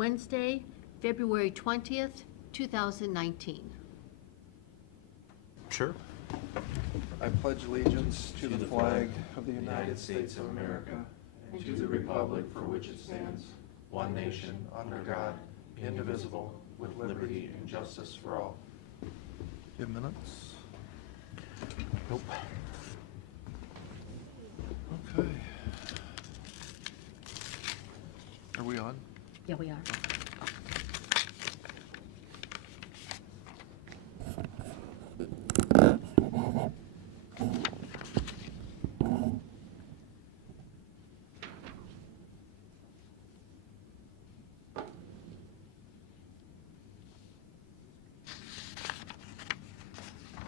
Wednesday, February 20th, 2019. Sure. I pledge allegiance to the flag of the United States of America and to the republic for which it stands, one nation, under God, indivisible, with liberty and justice for all. Give minutes. Nope. Okay. Are we on? Yeah, we are.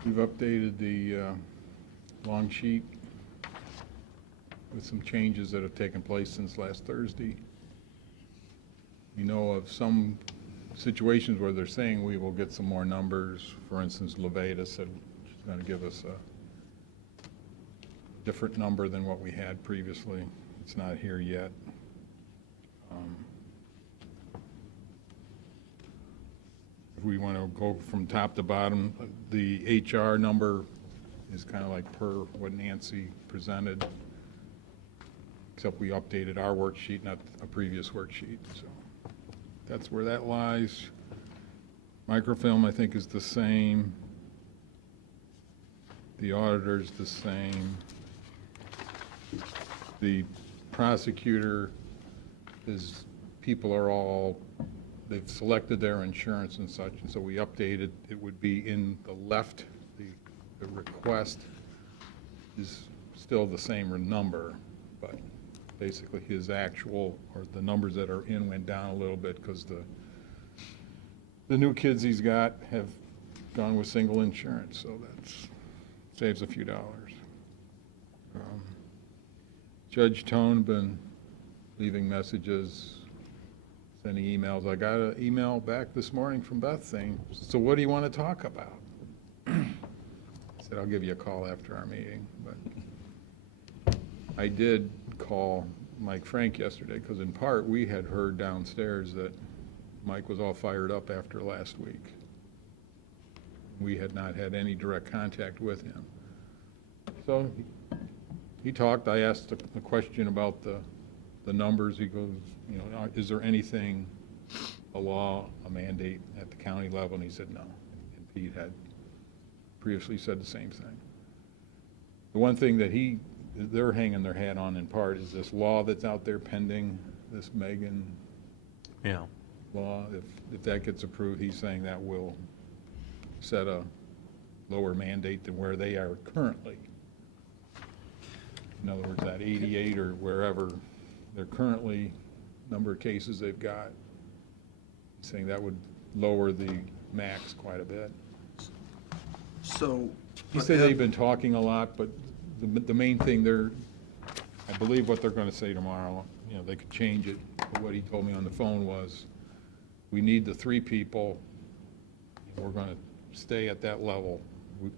We've updated the long sheet with some changes that have taken place since last Thursday. We know of some situations where they're saying we will get some more numbers. For instance, Levada said she's going to give us a different number than what we had previously. It's not here yet. If we want to go from top to bottom, the HR number is kind of like per what Nancy presented, except we updated our worksheet, not a previous worksheet. So that's where that lies. Microfilm, I think, is the same. The auditor's the same. The prosecutor is, people are all, they've selected their insurance and such, and so we updated. It would be in the left. The request is still the same number, but basically his actual, or the numbers that are in, went down a little bit because the new kids he's got have gone with single insurance, so that saves a few dollars. Judge Tone been leaving messages, sending emails. I got an email back this morning from Beth saying, so what do you want to talk about? I said, I'll give you a call after our meeting. But I did call Mike Frank yesterday because in part we had heard downstairs that Mike was all fired up after last week. We had not had any direct contact with him. So he talked. I asked a question about the numbers. He goes, you know, is there anything, a law, a mandate at the county level? And he said no. And Pete had previously said the same thing. The one thing that they're hanging their hat on in part is this law that's out there pending, this Megan law. If that gets approved, he's saying that will set a lower mandate than where they are currently. In other words, that 88 or wherever they're currently, number of cases they've got, saying that would lower the max quite a bit. So He said they've been talking a lot, but the main thing I believe what they're going to say tomorrow, you know, they could change it. But what he told me on the phone was, we need the 3 people. We're going to stay at that level.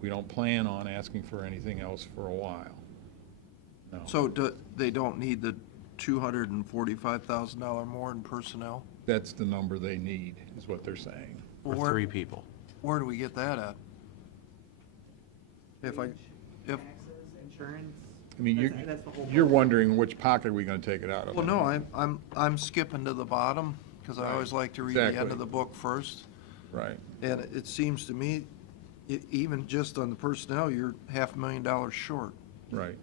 We don't plan on asking for anything else for a while. No. So they don't need the $245,000 more in personnel? That's the number they need, is what they're saying. For 3 people. Where do we get that at? If Taxes, insurance. I mean, that's the whole you're point. wondering which pocket are we going to take it out of? well, no, I'm skipping to the bottom because I always like to read the end Exactly. of the book first. Right. And it seems to me, even just on the personnel, you're $500,000 short. Right.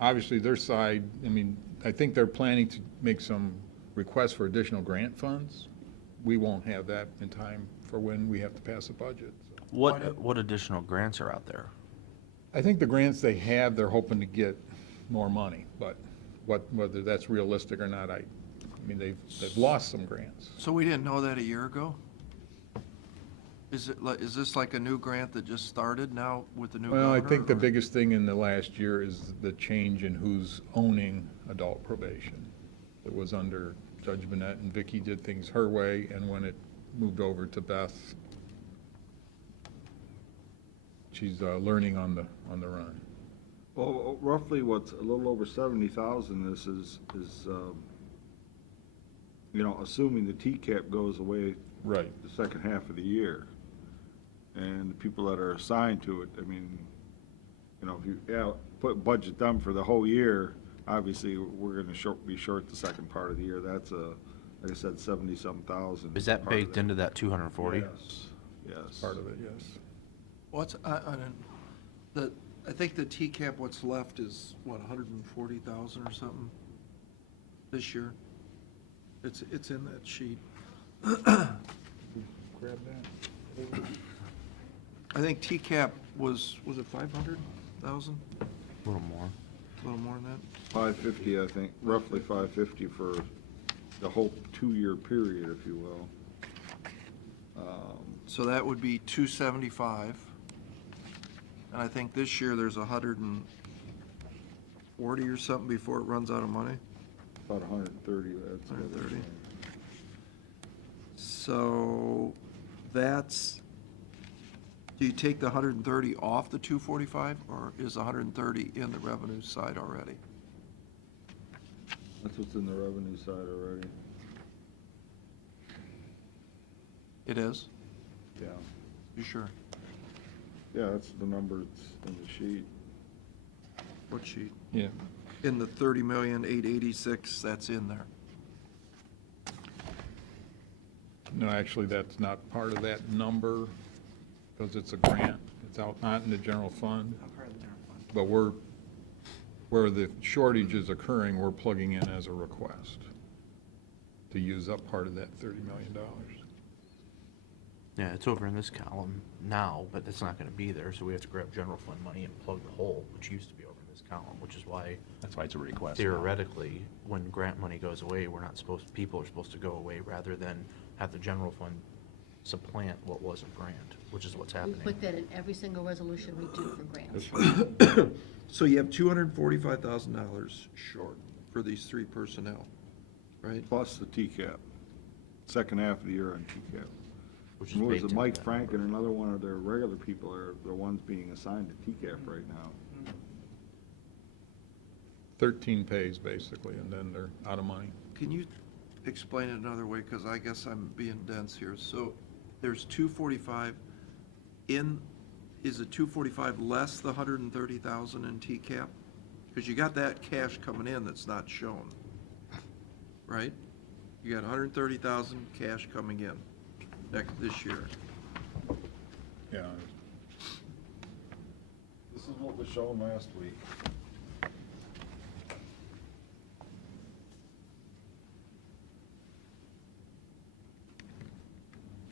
Obviously their side, I mean, I think they're planning to make some requests for additional grant funds. We won't have that in time for when we have to pass a budget. So. What additional grants are out there? I think the grants they have, they're hoping to get more money, but whether that's realistic or not, I mean, they've lost some grants. So we didn't know that a year ago? Is this like a new grant that just started now with the new governor? Well, I think the or- biggest thing in the last year is the change in who's owning adult probation. It was under Judge Burnett, and Vicki did things her way, and when it moved over to Beth, she's learning on the run. Well, roughly what's a little over 70,000 is, you know, assuming the TCAP goes away Right. the second half of the year. And the people that are assigned to it, I mean, you know, if you, budget them for the whole year, obviously, we're gonna be short the second part of the year. That's like I said, 70-some thousand. Is that part of baked it. into that 240? Yes, yes. Part of it, yes. What's, I think the TCAP, what's left is, what, 140,000 or something this year? It's in that sheet. Grab that. I think TCAP was it 500,000? A little more. A little more than that? 550, I think, roughly 550 for the whole 2-year period, if you will. So that would be 275. And I think this year there's 140 or something before it runs out of money. About 130, that's. 130. So that's, do you take the 130 off the 245, or is 130 in the revenue side already? That's what's in the revenue side already. It is? Yeah. You sure? Yeah, that's the number that's in the sheet. What sheet? Yeah. In the 30,886, that's in there. No, actually, that's not part of that number, because it's a grant. It's out, not in the general fund. But where the shortage is occurring, we're plugging in as a request to use up part of that $30 million. Yeah, it's over in this column now, but it's not gonna be there, so we have to grab general fund money and plug the hole, which used to be over in this column, which is why That's why it's a request. theoretically, when grant money goes away, people are supposed to go away rather than have the general fund supplant what was a grant, which is what's We happening. put that in every single resolution we do for grants. So you have $245,000 short for these 3 personnel, right? Plus the TCAP, second half of the year on TCAP. Which is What was baked it, into Mike that Frank number. and another one of their regular people are the ones being assigned to TCAP right now. 13 pays, basically, and then they're out of money. Can you explain it another way, because I guess I'm being dense here. So there's 245 in, is it 245 less the 130,000 in TCAP? Because you got that cash coming in that's not shown, right? You got 130,000 cash coming in this year. Yeah. This is what was shown last week.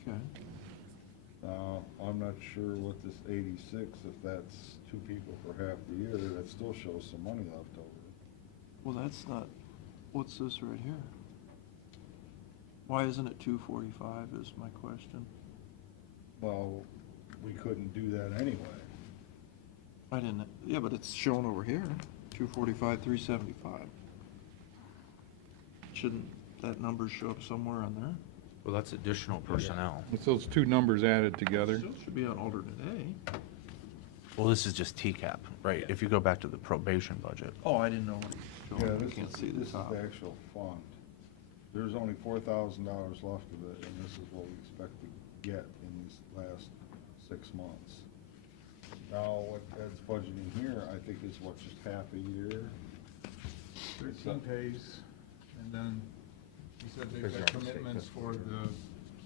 Okay. Now, I'm not sure what this 86, if that's 2 people for half the year, that still shows some money left over. Well, that's not, what's this right here? Why isn't it 245 is my question. Well, we couldn't do that anyway. I didn't, yeah, but it's shown over here, 245, 375. Shouldn't that number show up somewhere on there? Well, that's additional personnel. It's those two numbers added together. Still should be on alternate A. Well, this is just TCAP, right? If you go back to the probation budget. Oh, I didn't know what it Yeah, was showing. I this can't is, see the this is top. the actual fund. There's only $4,000 left of it, and this is what we expect to get in these last 6 months. Now, what Ed's budgeting here, I think is what, just half a year? 13 pays, and then he said they've got commitments for the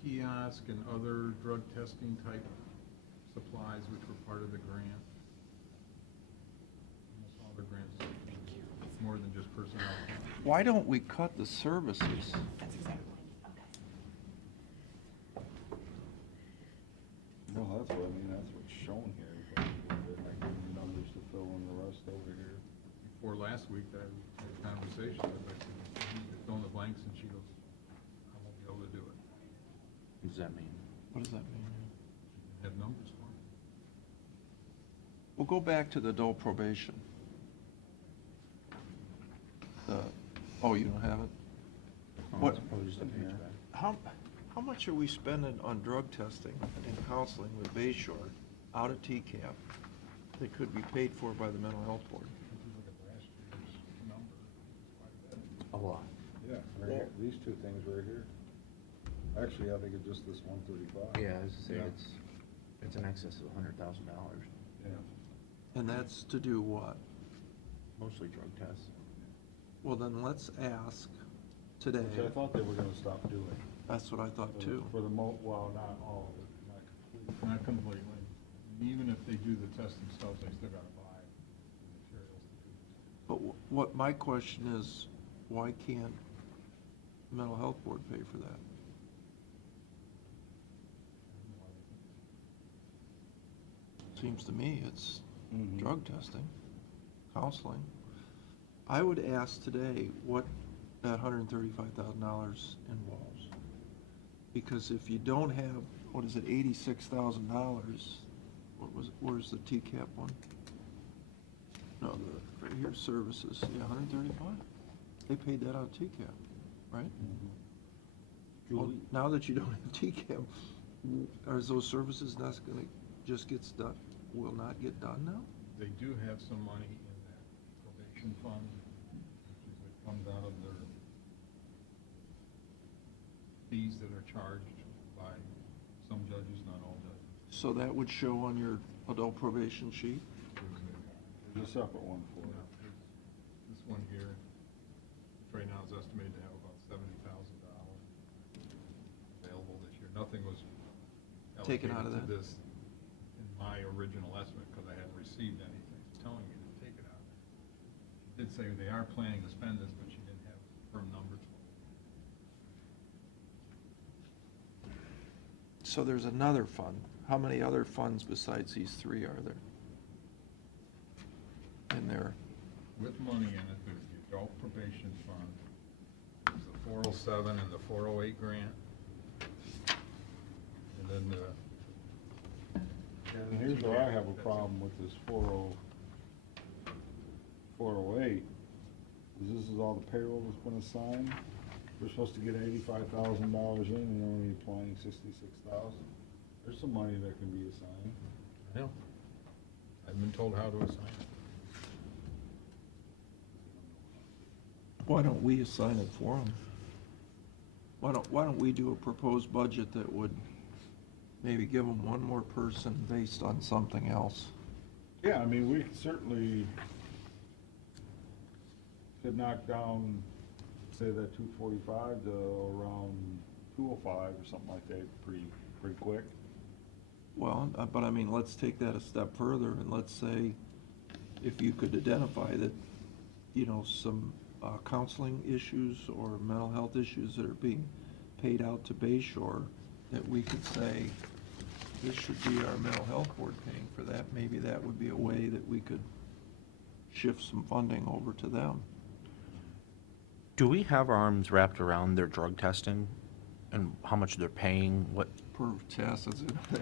kiosk and other drug testing type supplies, which were part of the grant. Almost all the grants, more than just personnel. Why don't we cut the services? That's exactly, okay. Well, that's what, I mean, that's what's shown here, but they're not giving me numbers to fill in the rest over here. Before last week, I had a conversation with her, fill in the blanks, and she goes, I won't be able to do it. What does that mean? What does that mean? Have numbers for it. We'll go back to the adult probation. Oh, you don't have it? What, how much are we spending on drug testing and counseling with Bayshore out of TCAP that could be paid for by the mental health board. A lot. Yeah, right here, these two things right here. Actually, I think it's just this 135. Yeah, I was say Yeah. it's in excess of $100,000, Yeah. And that's to do what? mostly drug tests. Well, then let's ask today. Which I thought they were gonna stop doing. That's what I thought too. For the well, not all of it, not completely. Not completely. Even if they do the test themselves, they still gotta buy the materials to do it. But what my question is, why can't the mental health board pay for that? Seems to me it's Mhm. drug testing, counseling. I would ask today what that $135,000 involves. Because if you don't have, what is it, $86,000, where's the TCAP one? No, right here, services, yeah, 135? They paid that out of TCAP, right? Well, Julie? now that you don't have TCAP, are those services not gonna, just gets done, will not get done now? They do have some money in that probation fund, which is, it comes out of their fees that are charged by some judges, not all judges. So that would show on your adult probation sheet? There's a separate one for Yeah, it. this one here, which right now is estimated to have about $70,000 available this year. Nothing was Taken out of allocated to that? this in my original estimate, because I hadn't received anything telling me to take it out. She did say they are planning to spend this, but she didn't have firm numbers for it. So there's another fund. How many other funds besides these three are there? In there? With money in it, there's the adult probation fund, there's the 407 and the 408 grant, and then the, And here's where I have a problem with this 408, is this is all the payroll that's been assigned. We're supposed to get $85,000 in and only applying 66,000. There's some money that can be assigned. I know, I've been told how to assign it. Why don't we assign it for them? Why don't we do a proposed budget that would maybe give them one more person based on something else? Yeah, I mean, we certainly could knock down, say, that 245 to around 205 or something like that, pretty quick. Well, but I mean, let's take that a step further and let's say if you could identify that, you know, some counseling issues or mental health issues that are being paid out to Bay Shore, that we could say, this should be our mental health board paying for that. Maybe that would be a way that we could shift some funding over to them. Do we have our arms wrapped around their drug testing and how much they're paying, what? Per test,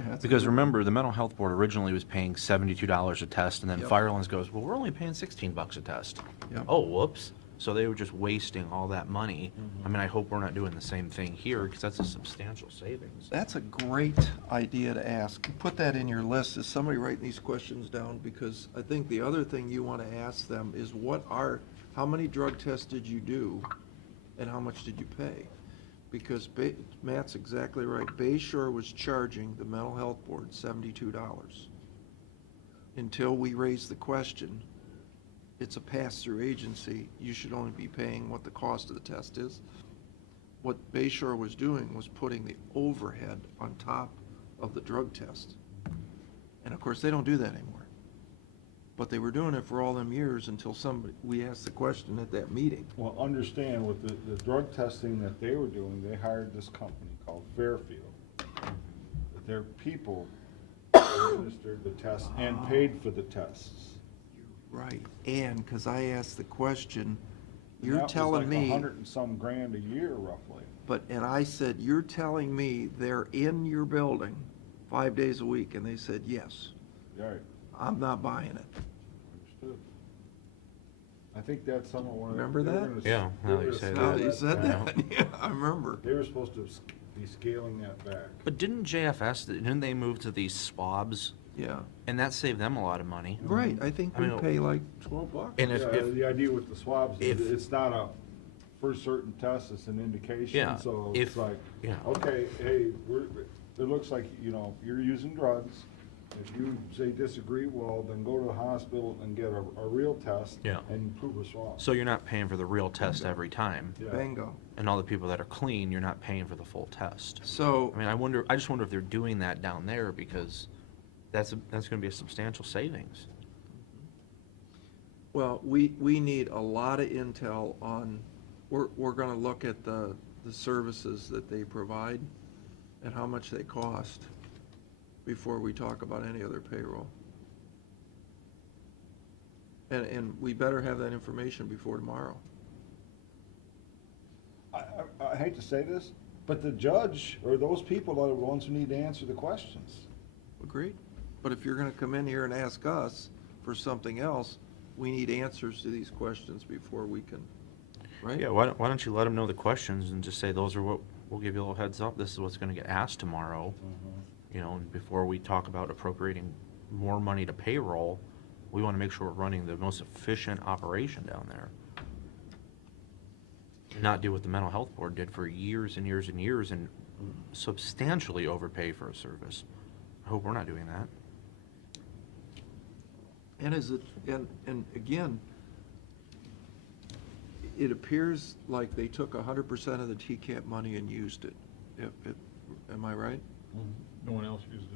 that's Because remember, the mental health board originally was paying $72 a test, and then Yep. Firelands goes, well, we're only paying $16 a test. Yep. Oh, whoops. So they were just wasting all that money. I mean, I hope we're not doing the same thing here, because that's a substantial savings. That's a great idea to ask. Put that in your list. Is somebody writing these questions down? Because I think the other thing you want to ask them is how many drug tests did you do and how much did you pay? Because Matt's exactly right. Bay Shore was charging the mental health board $72. Until we raised the question, it's a pass-through agency, you should only be paying what the cost of the test is. What Bay Shore was doing was putting the overhead on top of the drug test. And of course, they don't do that anymore. But they were doing it for all them years until we asked the question at that meeting. Well, understand with the drug testing that they were doing, they hired this company called Fairfield. That their people administered the tests and paid for the tests. Right, and, because I asked the question, And you're that was telling like me, $100 and some grand a year roughly. and I said, you're telling me they're in your building 5 days a week, and they said, yes. Right, I'm not buying it. understood. I think that's some of one of. Remember they were that? gonna s- Yeah, they now were that you gonna say scale Now you said Yeah. that, yeah, I remember. They were supposed to be scaling that back. But didn't JFS, didn't they move to these swabs Yeah, And that saved them a lot of money. right, I think I we mean, pay like $12. And if, Yeah, if, the idea with the swabs is if- it's not a, for certain tests, it's an indication, Yeah, so if- it's like, yeah. okay, hey, it looks like, you're using drugs. If you say disagree, well, then go to the hospital and get a real test. Yeah. And prove a swab. so you're not paying for the real test every time. Yeah. Bingo. And all the people that are clean, you're not paying for the full test. So, I mean, I just wonder if they're doing that down there, because that's gonna be a substantial savings. well, we need a lot of intel on, we're gonna look at the services that they provide and how much they cost before we talk about any other payroll. And we better have that information before tomorrow. I hate to say this, but the judge, or those people are the ones who need to answer the questions. Agreed? But if you're gonna come in here and ask us for something else, we need answers to these questions before we can, right? Yeah, why don't you let them know the questions and just say, those are what, we'll give you a little heads up, this is what's gonna get asked tomorrow. And before we talk about appropriating more money to payroll, we wanna make sure we're running the most efficient operation down there. Not do what the mental health board did for years and years and years and substantially overpay for a service. I hope we're not doing that. And and again, it appears like they took 100% of the TCAP money and used it. Am I right? No one else used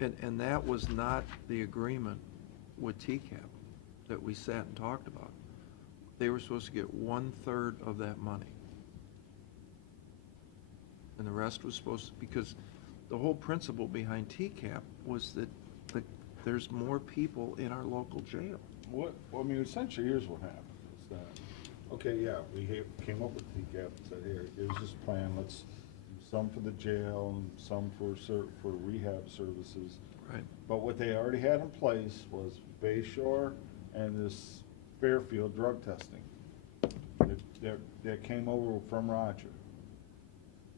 it. And that was not the agreement with TCAP that we sat and talked about. They were supposed to get 1/3 of that money. And the rest was supposed to, because the whole principle behind TCAP was that there's more people in our local jail. Well, I mean, essentially, here's what happened, is that, okay, yeah, came up with TCAP and said, here, here's this plan, let's do some for the jail and some for rehab services. Right. But what they already had in place was Bay Shore and this Fairfield drug testing that came over from Roger.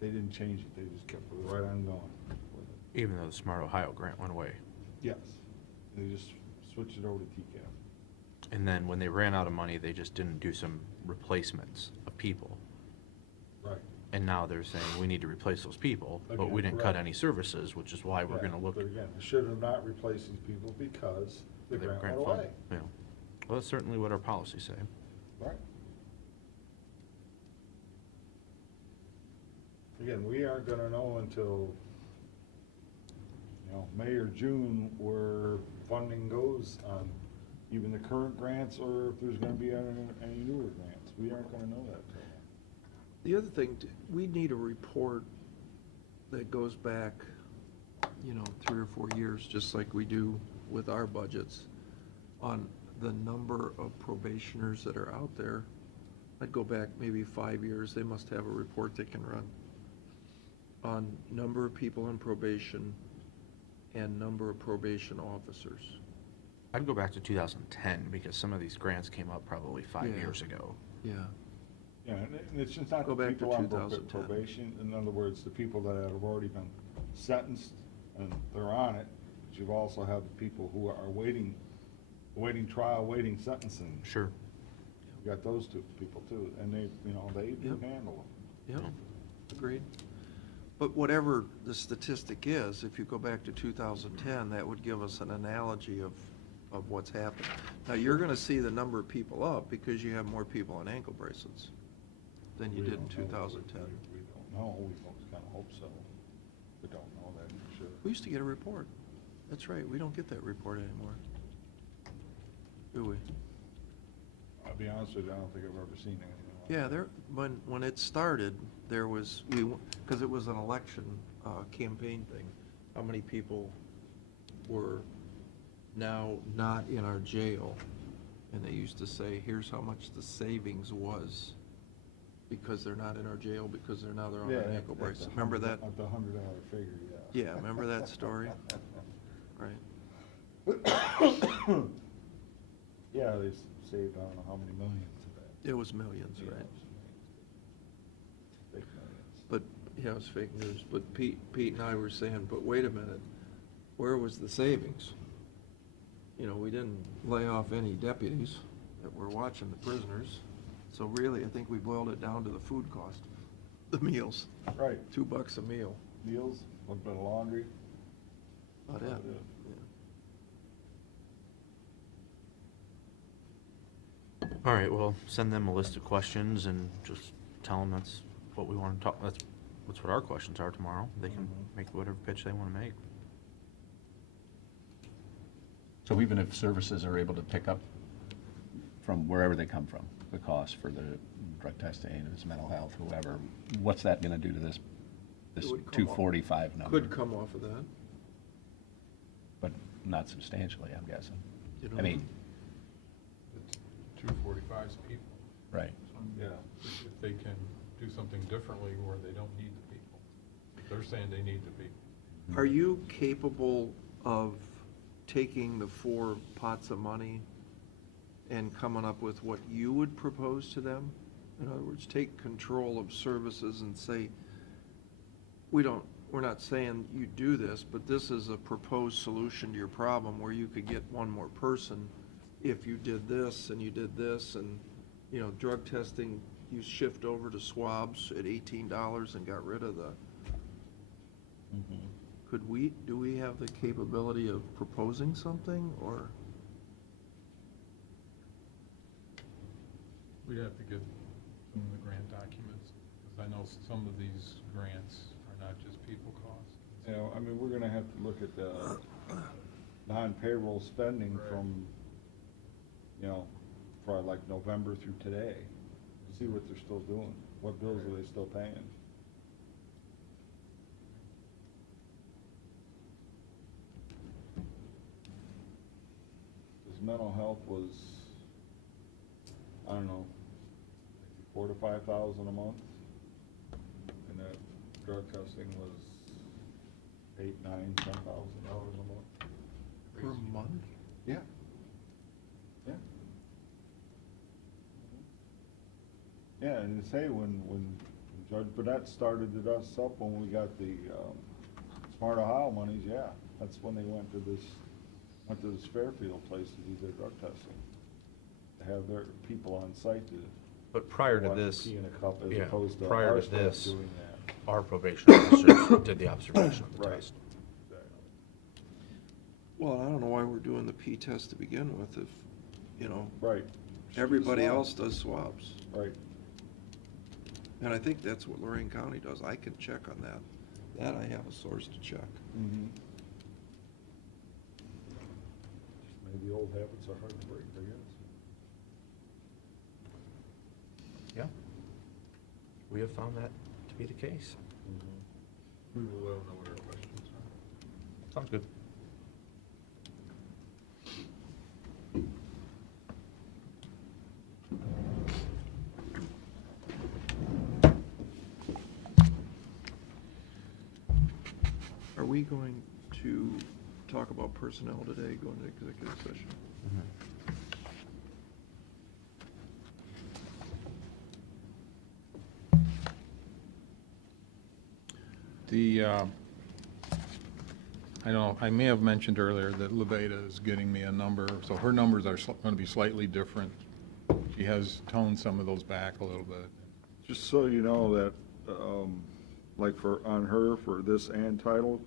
They didn't change it, they just kept it right on going with it. Even though the Smart Ohio grant went away. Yes, they just switched it over to TCAP. And then when they ran out of money, they just didn't do some replacements of people. Right. And now they're saying, we need to replace those people, but we Again, didn't cut correct. any services, which is why we're Yeah, gonna look. But again, we should have not replaced these people because the at the grant went fund. away. Yeah. Well, that's certainly what our policies say. Right. Again, we aren't gonna know until, May or June where funding goes on even the current grants or if there's gonna be any newer grants. We aren't gonna know that till then. The other thing, we need a report that goes back, 3 or 4 years, just like we do with our budgets, on the number of probationers that are out there. I'd go back maybe 5 years, they must have a report they can run on number of people on probation and number of probation officers. I'd go back to 2010, because some of these grants came up probably 5 Yeah. years ago. Yeah. Yeah, and it's just not Go the back to people on 2010. probation, in other words, the people that have already been sentenced and they're on it, but you've also have the people who are waiting trial, waiting sentencing. Sure. You got those two people too, and they do Yep. handle them. Yep, agreed. But whatever the statistic is, if you go back to 2010, that would give us an analogy of what's happened. Now, you're gonna see the number of people up because you have more people on ankle bracelets than you We did in don't know. 2010. We don't know, we kind of hope so. We don't know that for sure. We used to get a report. That's right, we don't get that report anymore. Do we? I'll be honest with you, I don't think I've ever seen anything like Yeah, that. when it started, there was, because it was an election campaign thing, how many people were now not in our jail? And they used to say, here's how much the savings was, because they're not in our jail, because they're on Yeah, an ankle at bracelet. the Remember that? At the $100 figure, yeah. Yeah, remember that story? Right. Yeah, they saved, I don't know how many millions of that. It was millions, Yeah, right? Big millions. But, yeah, it was fake news, but Pete and I were saying, but wait a minute, where was the savings? You know, we didn't lay off any deputies that were watching the prisoners. So really, I think we boiled it down to the food cost, the meals, Right. $2 a meal. Meals, a little bit of laundry. About it. About it. All right, well, send them a list of questions and just tell them that's what we want to talk, that's what our questions are tomorrow. They can make whatever pitch they want to make. So even if services are able to pick up from wherever they come from, the cost for the drug testing, if it's mental health, whoever, what's that gonna do to this It would come 245 number? Could come off of that. But not substantially, I'm guessing. You know? I mean, 245's people. right. Yeah. If they can do something differently where they don't need the people. They're saying they need the people. Are you capable of taking the 4 pots of money and coming up with what you would propose to them? In other words, take control of services and say, we're not saying you do this, but this is a proposed solution to your problem where you could get one more person if you did this and you did this, and, you know, drug testing, you shift over to swabs at $18 and got rid of the. Do we have the capability of proposing something, or? We'd have to get some of the grant documents, because I know some of these grants are not just people costs. You know, I mean, we're gonna have to look at the non-payroll spending Right. from, you know, probably like November through today. See what they're still doing. What bills are they still paying? Because mental health was, I don't know, maybe 4,000 to 5,000 a month. And that drug testing was $8,000, $9,000, $10,000 a month. Per month? Yeah. Yeah. Yeah, and say when Judge Burnett started it us up when we got the Smart Ohio monies, yeah, that's when they went to this Fairfield place to do their drug testing. To have their people on site to. But prior to watch this, pee in a cup as yeah, opposed to prior our to staff this, doing that. our probation officers did the observation of the Right. test. Well, I don't know why we're doing the P test to begin with if, you know, Right. everybody Swab. else does swabs. Right. And I think that's what Lorraine County does. I can check on that. That I have a source to check. Mm-hmm. Maybe old habits are hard to break, I guess. Yeah. We have found that to be the case. We will let them know what our questions are. Sounds good. Are we going to talk about personnel today, go into executive session? I know, I may have mentioned earlier that Levada is getting me a number, so her numbers are going to be slightly different. She has toned some of those back a little bit. Just so you know that, like for this and title,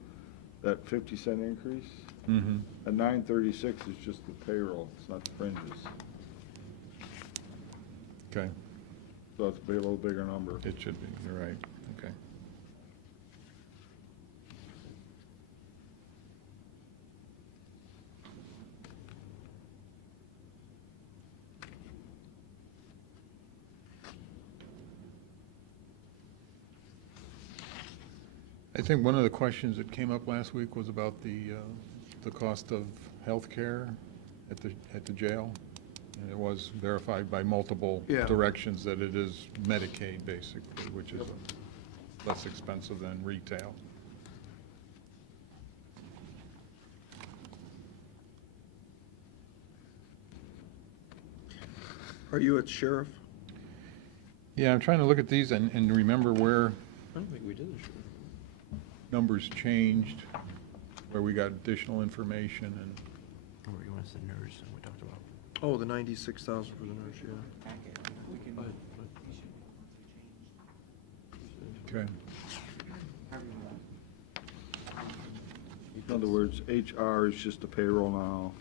that 50-cent increase, Mm-hmm. at 936 is just the payroll, it's not the fringes. Okay, So it's a little bigger number. it should be, you're right, okay. I think one of the questions that came up last week was about the cost of health care at the jail. And it was verified by multiple Yeah. directions that it is Medicaid, basically, which is less expensive than retail. Are you at sheriff? Yeah, I'm trying to look at these and remember where I don't think we did a sheriff. numbers changed. where we got additional information and, Remember you went to the nurse and we talked about. Oh, the 96,000 for the nurse, yeah. Packet, we can, But- we should, once we change. okay. However you want. In other words, HR is just a payroll now.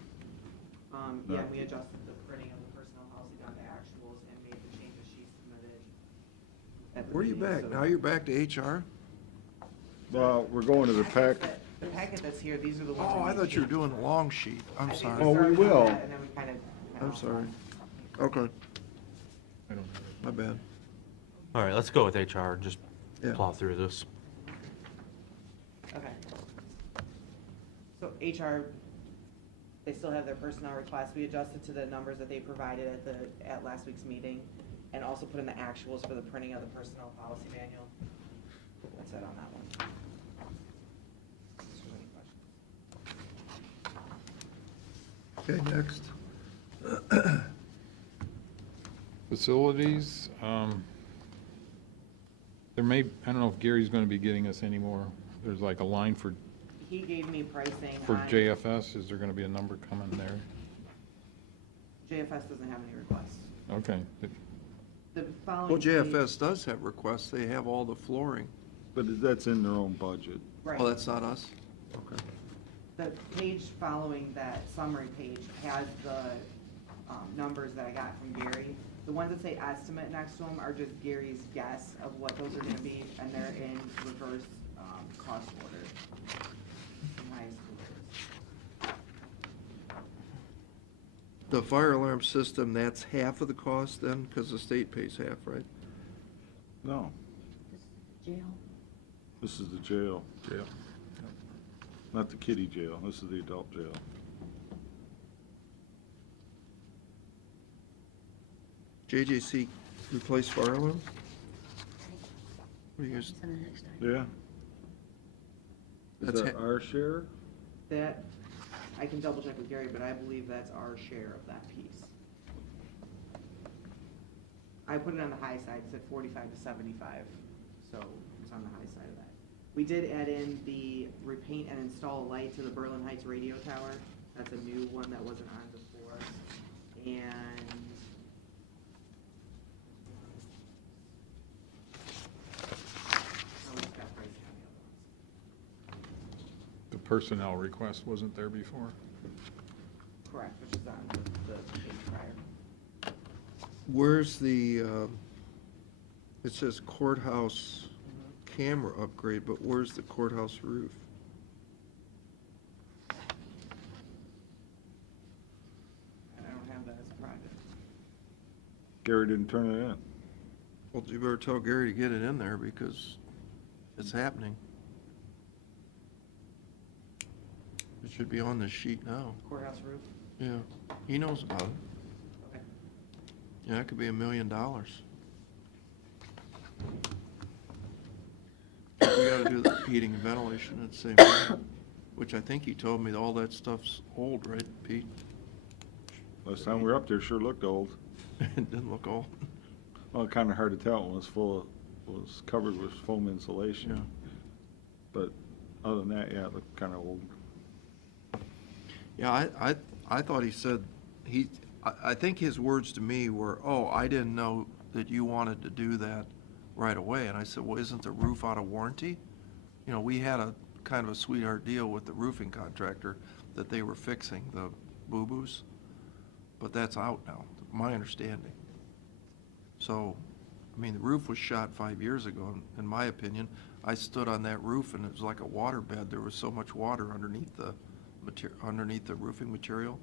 Yeah, we adjusted the printing of the personnel policy down to actuals and made the changes she submitted. at the Where are you beginning, back? so- Now you're back to HR? Well, we're going to the pack. The packet that's here, these are the ones. Oh, that I made thought you were changes. doing a long sheet. I I'm think sorry. Oh, we started on will. that, And then we kind of. I'm sorry. Okay, I don't have it. my bad. All right, let's go with HR and just Yeah. plow through this. Okay. So HR, they still have their personnel requests. We adjusted to the numbers that they provided at last week's meeting, and also put in the actuals for the printing of the personnel policy manual. That's it on that one. Is there any questions? Okay, next. Facilities, there may, I don't know if Gary's gonna be getting us any more. There's like a line for He gave me pricing For on. JFS, is there gonna be a number coming there? JFS doesn't have any requests. Okay, The following. Well, page- JFS does have requests. They have all the flooring. But that's in their own budget. Right. Oh, that's not us? Okay. The page following that summary page has the numbers that I got from Gary. The ones that say estimate next to them are just Gary's guess of what those are gonna be, and they're in reverse cost order. From highest to lowest. The fire alarm system, that's half of the cost then? Because the state pays half, right? No, Jail. this is the jail, jail. not the kiddie jail. This is the adult jail. JJC replace fire alarms? What do you guys, It's on the next item. Yeah? Is That's that our share? That, I can double check with Gary, but I believe that's our share of that piece. I put it on the high side, said 45 to 75, so it's on the high side of that. We did add in the repaint and install a light to the Berlin Heights radio tower. That's a new one that wasn't on before. And oh, it's got pricing on the other ones. The personnel request wasn't there before? Correct, which is on the page prior. where's the, it says courthouse camera upgrade, but where's the courthouse roof? And I don't have that as a project. Gary didn't turn it in. Well, you better tell Gary to get it in there because it's happening. It should be on this sheet now. Courthouse roof? Yeah, he knows about it. Okay. Yeah, it could be $1 million. We gotta do the heating and ventilation at the same time, which I think he told me all that stuff's old, right, Pete? Last time we were up there, sure looked old. It didn't look old. Well, kinda hard to tell. It was was covered with foam insulation. Yeah. But other than that, yeah, it looked kinda old. Yeah, I thought he said, I think his words to me were, oh, I didn't know that you wanted to do that right away. And I said, well, isn't the roof out of warranty? You know, we had a kind of a sweetheart deal with the roofing contractor that they were fixing the boo-boos, but that's out now, my understanding. So, I mean, the roof was shot 5 years ago, in my opinion. I stood on that roof and it was like a water bed. There was so much water underneath the roofing material.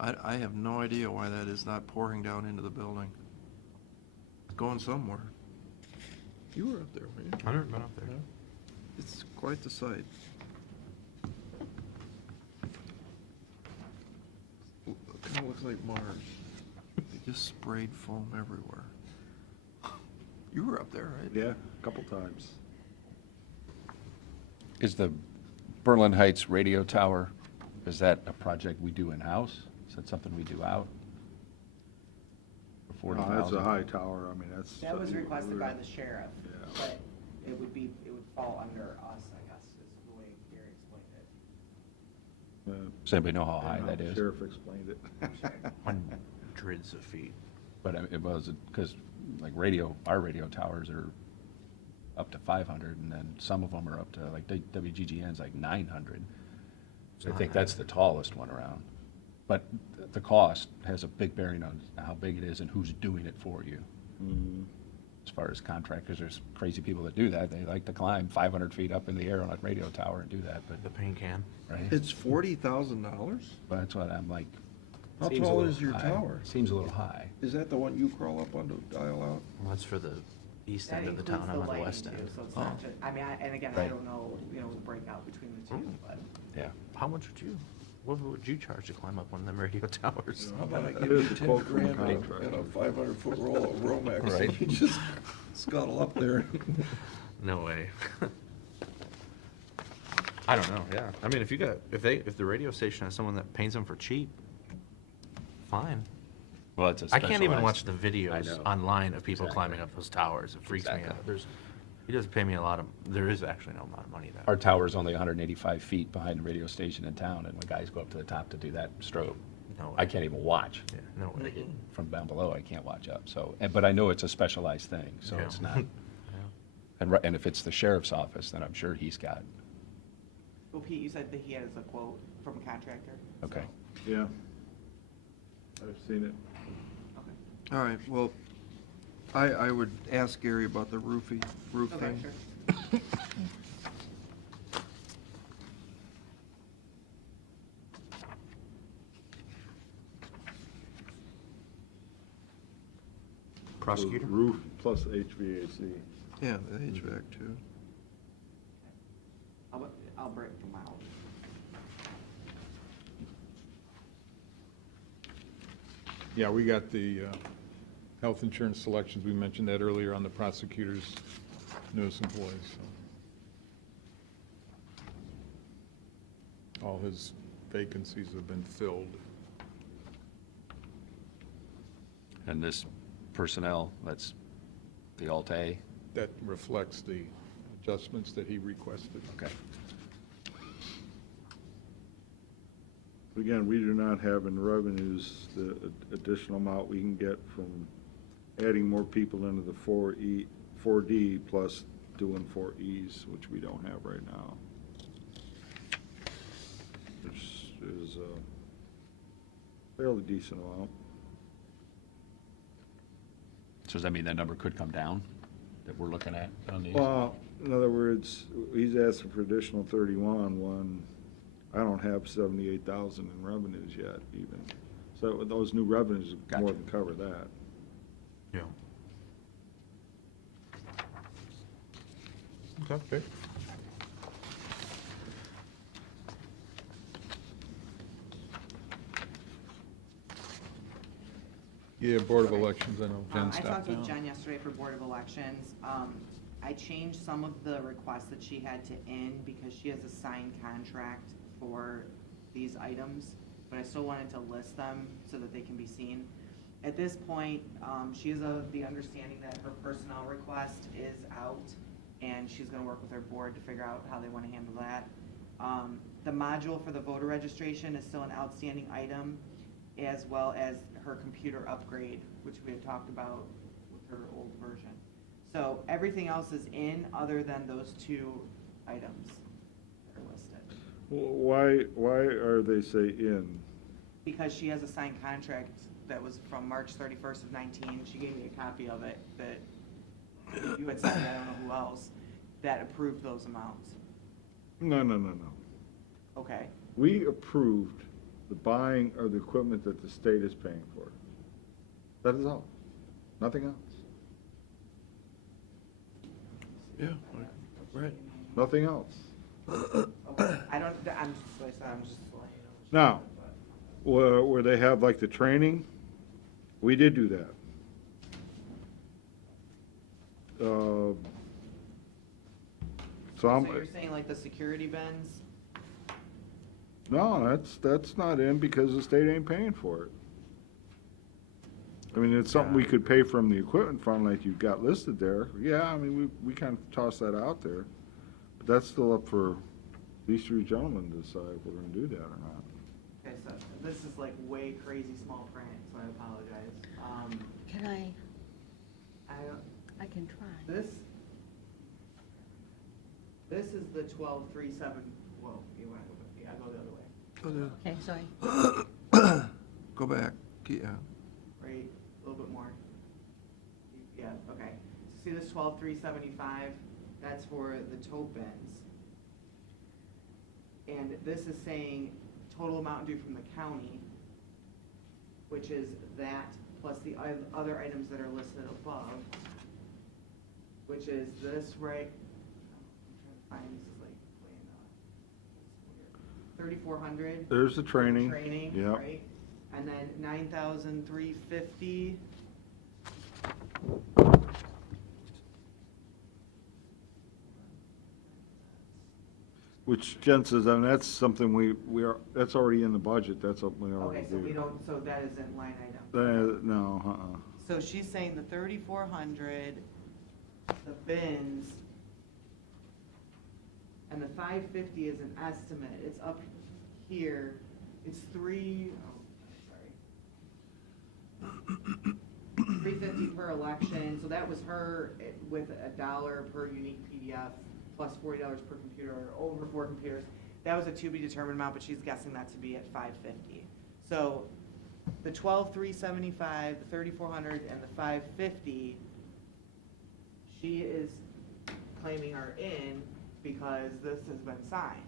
I have no idea why that is not pouring down into the building. It's going somewhere. You were up there, weren't you? I've never been up there. Yeah. It's quite the sight. Kind of looks like Mars. They just sprayed foam everywhere. You were up there, right? Yeah, a couple times. Is the Berlin Heights radio tower, is that a project we do in-house? Is that something we do out? For No, that's a 40,000? high tower. I mean, that's. That was requested by the sheriff, Yeah. but it would fall under us, I guess, is the way Gary explained it. Does anybody know how high that is? Sheriff explained it. Hundreds of feet. But it was, because like our radio towers are up to 500, and then some of them are up to, like WGGN's like 900. So I think that's the tallest one around. But the cost has a big bearing on how big it is and who's doing it for you. As far as contractors, there's crazy people that do that. They like to climb 500 feet up in the air on a radio tower and do that, but, The paint can. right? It's $40,000? But that's what I'm like. How seems a tall little is your high. tower? Seems a little high. Is that the one you crawl up on to dial out? Well, that's for the east That end of the includes town. I'm on the lighting, west too, end. So it's Oh. not just, I mean, and again, I Right. don't know, the breakout between the two, but. Yeah. How much what would you charge to climb up one of them radio towers? How about I That give you is a 10 quote from a grand contractor. and a 500-foot roll of Romex? Right. You just scuttle up there. No way. I don't know, yeah. I mean, if the radio station has someone that paints them for cheap, fine. Well, it's a I can't even specialized- watch the I videos know. online of people Exactly. climbing up those towers. It freaks me Exactly. out. He doesn't pay me there is actually no amount of money Our that. tower's only 185 feet behind the radio station in town, and when guys go up to the top to do that strobe, No way. I can't even watch. Yeah, no way. From down below, I can't watch up, so, but I know it's a specialized thing, so Yeah. it's not. And if it's the sheriff's office, then I'm sure he's got, Well, Pete, you said that he has a quote from a contractor. so- okay. Yeah. I've seen it. Okay. All right, well, I would ask Gary about the roof Okay, thing. sure. Prosecutor? Roof plus HVAC. Yeah, the HVAC too. I'll break them out. Yeah, we got the health insurance selections. We mentioned that earlier on the prosecutor's newest employees. So. All his vacancies have been filled. And this personnel, that's the Alt-A, That reflects the adjustments that he requested. okay. Again, we do not have in revenues the additional amount we can get from adding more people into the 4D plus doing 4Es, which we don't have right now. Which is a fairly decent amount. So does that mean that number could come down, that we're looking at on these? Well, in other words, he's asking for additional 31 when I don't have 78,000 in revenues yet even. So those new revenues more Gotcha. than cover that. Yeah. Okay. Yeah, Board of Elections, I know Jen I stopped talked with down. Jen yesterday for Board of Elections. I changed some of the requests that she had to end because she has a signed contract for these items, but I still wanted to list them so that they can be seen. At this point, she is of the understanding that her personnel request is out, and she's gonna work with her board to figure out how they wanna handle that. The module for the voter registration is still an outstanding item, as well as her computer upgrade, which we had talked about with her old version. So everything else is in, other than those two items that are listed. Why are they say in? Because she has a signed contract that was from March 31st of 19, she gave me a copy of it, that you had sent me, I don't know who else, that approved those amounts. No. Okay, We approved the buying of the equipment that the state is paying for. That is all. Nothing else. Yeah, right. Nothing else. okay, I don't, I'm just, like I said, I'm just. Now, where they have like the training, we did do that. So So I'm, you're saying like the security bins? no, that's not in because the state ain't paying for it. I mean, it's something we could pay from the equipment fund like you've got listed there. Yeah, I mean, we kind of toss that out there. But that's still up for These three gentlemen decide if we're gonna do that or not. Okay, so this is like way crazy small print, so I apologize. Can I I, can try. this is the 1237, whoa, you want to go, yeah, go the other way, Okay, sorry. Go back, yeah. right, a little bit more. Yeah, okay. See this 12375? That's for the tote bins. And this is saying total amount due from the county, which is that plus the other items that are listed above, which is this right, I'm trying to find, this is like way in, 3,400. There's the training. Training, Yep. right? And then 9,350. Which Jen says, I mean, that's something we are, that's already in the budget, that's something we already Okay, do. so we don't, so that isn't line item. No, So she's saying the 3,400, the bins, and the 550 is an estimate. It's up here. It's sorry. 350 per election. So that was her with $1 per unique PDF plus $40 per computer, or over 4 computers. That was a to be determined amount, but she's guessing that to be at 550. So the 12,375, the 3,400, and the 550, she is claiming are in because this has been signed.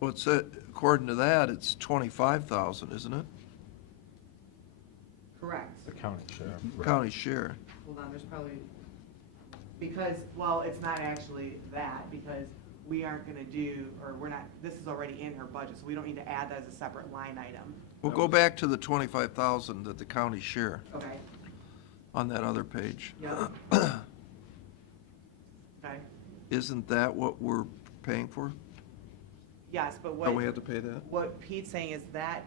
Well, it's, according to that, it's 25,000, isn't it? Correct. The county share. County share. Hold on, there's probably, because, well, it's not actually that, because we aren't gonna do, or we're not, this is already in her budget, so we don't need to add that as a separate line item. We'll go back to the 25,000 that the county share Okay, on that other page. yep. Okay, Isn't that what we're paying for? yes, but Don't we what, have to pay that? what Pete's saying is that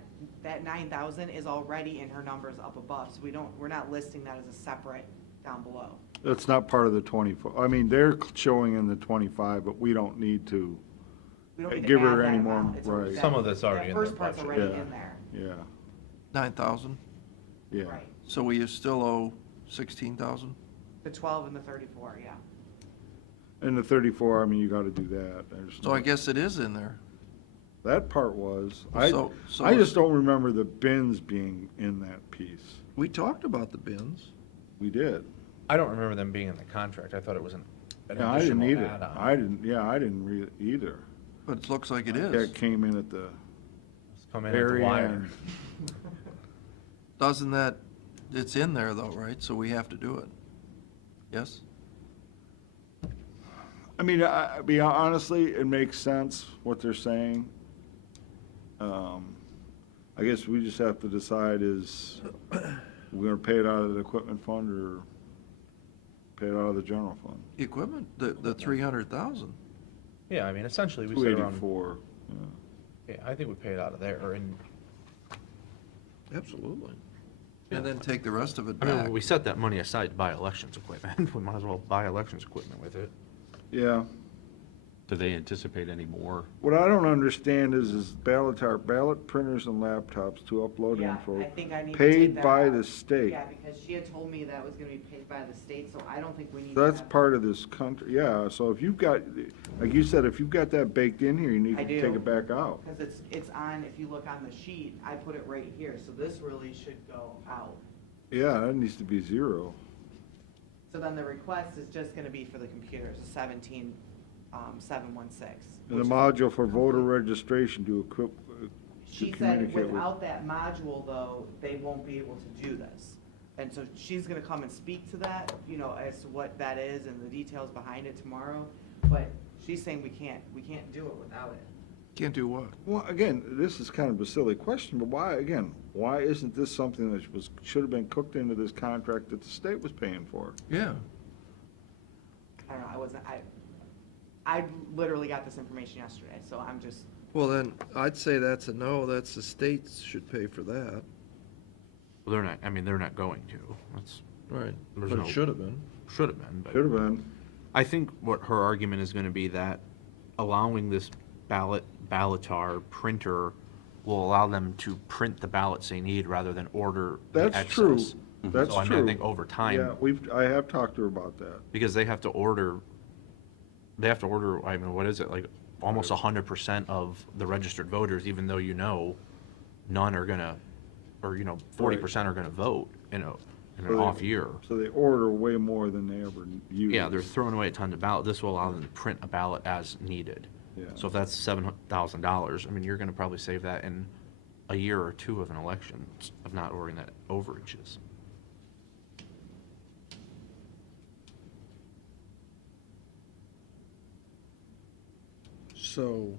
9,000 is already in her numbers up above, so we're not listing that as a separate down below. that's not part of the 24, I mean, they're showing in the 25, but we don't need to, We don't need to Give her add that any more, amount. It's already- right. Some of that's that already in first their part's budget. already Yeah. in there, yeah, 9,000? yeah. right. So we still owe 16,000? The 12 and the 34, yeah. And the 34, I mean, you gotta do that. There's So no- I guess it is in there. That part was, So- so I it's- just don't remember the bins being in that piece. We talked about the bins. We did. I don't remember them being in the contract. I thought it was an Yeah, I didn't additional either. add-on. I didn't read it either. But it looks like it That is. came in at the It's come in at the very wire. end. Doesn't that, it's in there though, right? So we have to do it. Yes? I mean, honestly, it makes sense what they're saying. I guess we just have to decide is we're gonna pay it out of the equipment fund or pay it out of the general fund? Equipment, the 300,000. Yeah, I mean, essentially, we said around, 284, yeah. yeah, I think we pay it out of there, and, Absolutely. And then take the rest of it I mean, back. we set that money aside to buy elections equipment. We might as well buy elections equipment with it. Yeah. Do they anticipate any more? What I don't understand is ballot printers and laptops to upload Yeah, info I think I need to take paid that by out. the state. Yeah, because she had told me that was gonna be paid by the state, so I don't think we need to So that's have- part of this country, yeah, so if you've got, like you said, if you've got that baked in here, you need I to do. take it back out. Because it's on, if you look on the sheet, I put it right here, so this really should go out. Yeah, that needs to be zero. So then the request is just gonna be for the computers, the 17,716. And the module for voter registration to She said communicate with. without that module, though, they won't be able to do this. And so she's gonna come and speak to that, you know, as to what that is and the details behind it tomorrow. But she's saying we can't do it without it. Can't do what? Well, again, this is kind of a silly question, but why isn't this something that should have been cooked into this contract that the state was paying for? Yeah. I don't know, I literally got this information yesterday, so I'm just, Well, then, I'd say that's a no, that's the states should pay for that. Well, they're not, I mean, they're not going to. That's, Right. There's But no- it should have been. should have been, but. Should have been. I think what her argument is gonna be that allowing this ballotar printer will allow them to print the ballots they need rather than order the That's true. excess. That's So I mean, true. I think over time. Yeah, I have talked to her about that. Because they have to order, I mean, what is it, like, almost 100% of the registered voters, even though none are gonna, or, 40% are gonna vote in an So they- off year. So they order way more than they ever use. Yeah, they're throwing away a ton of ballot. This will allow them to print a ballot as needed. Yeah. So if that's $7,000, I mean, you're gonna probably save that in a year or two of an election of not ordering that overages. So,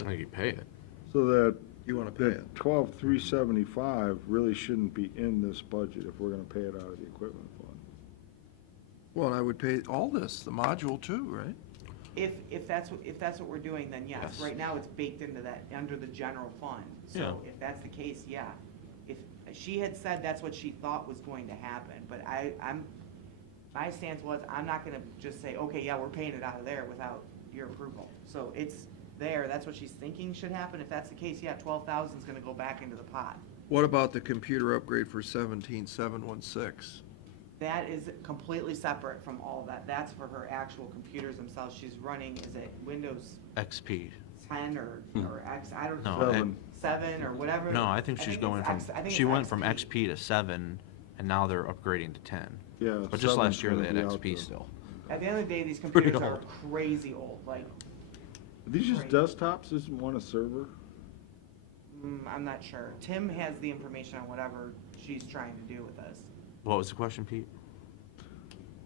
I think you pay it. So that, you wanna pay that it? 12,375 really shouldn't be in this budget if we're gonna pay it out of the equipment fund. Well, and I would pay all this, the module too, right? If that's what we're doing, then yes. Yes. Right now, it's baked into that, under the general fund. So Yeah. if that's the case, yeah. If, she had said that's what she thought was going to happen, but my stance was, I'm not gonna just say, okay, yeah, we're paying it out of there without your approval. So it's there, that's what she's thinking should happen. If that's the case, yeah, 12,000 is gonna go back into the pot. What about the computer upgrade for 17,716? That is completely separate from all that. That's for her actual computers themselves. She's running, is it Windows XP. 10 or X, I don't No, know, Seven. 7 or whatever? No, I think she's it's going from, X- I think she it's went from XP. XP to 7, and now they're upgrading to 10. Yeah. But just last 7's year, they gonna had be out XP there. still. At the end of the day, these Pretty computers are old. crazy old, like, Are these just Right. desktops? Isn't one a server? I'm not sure. Tim has the information on whatever she's trying to do with this. What was the question, Pete?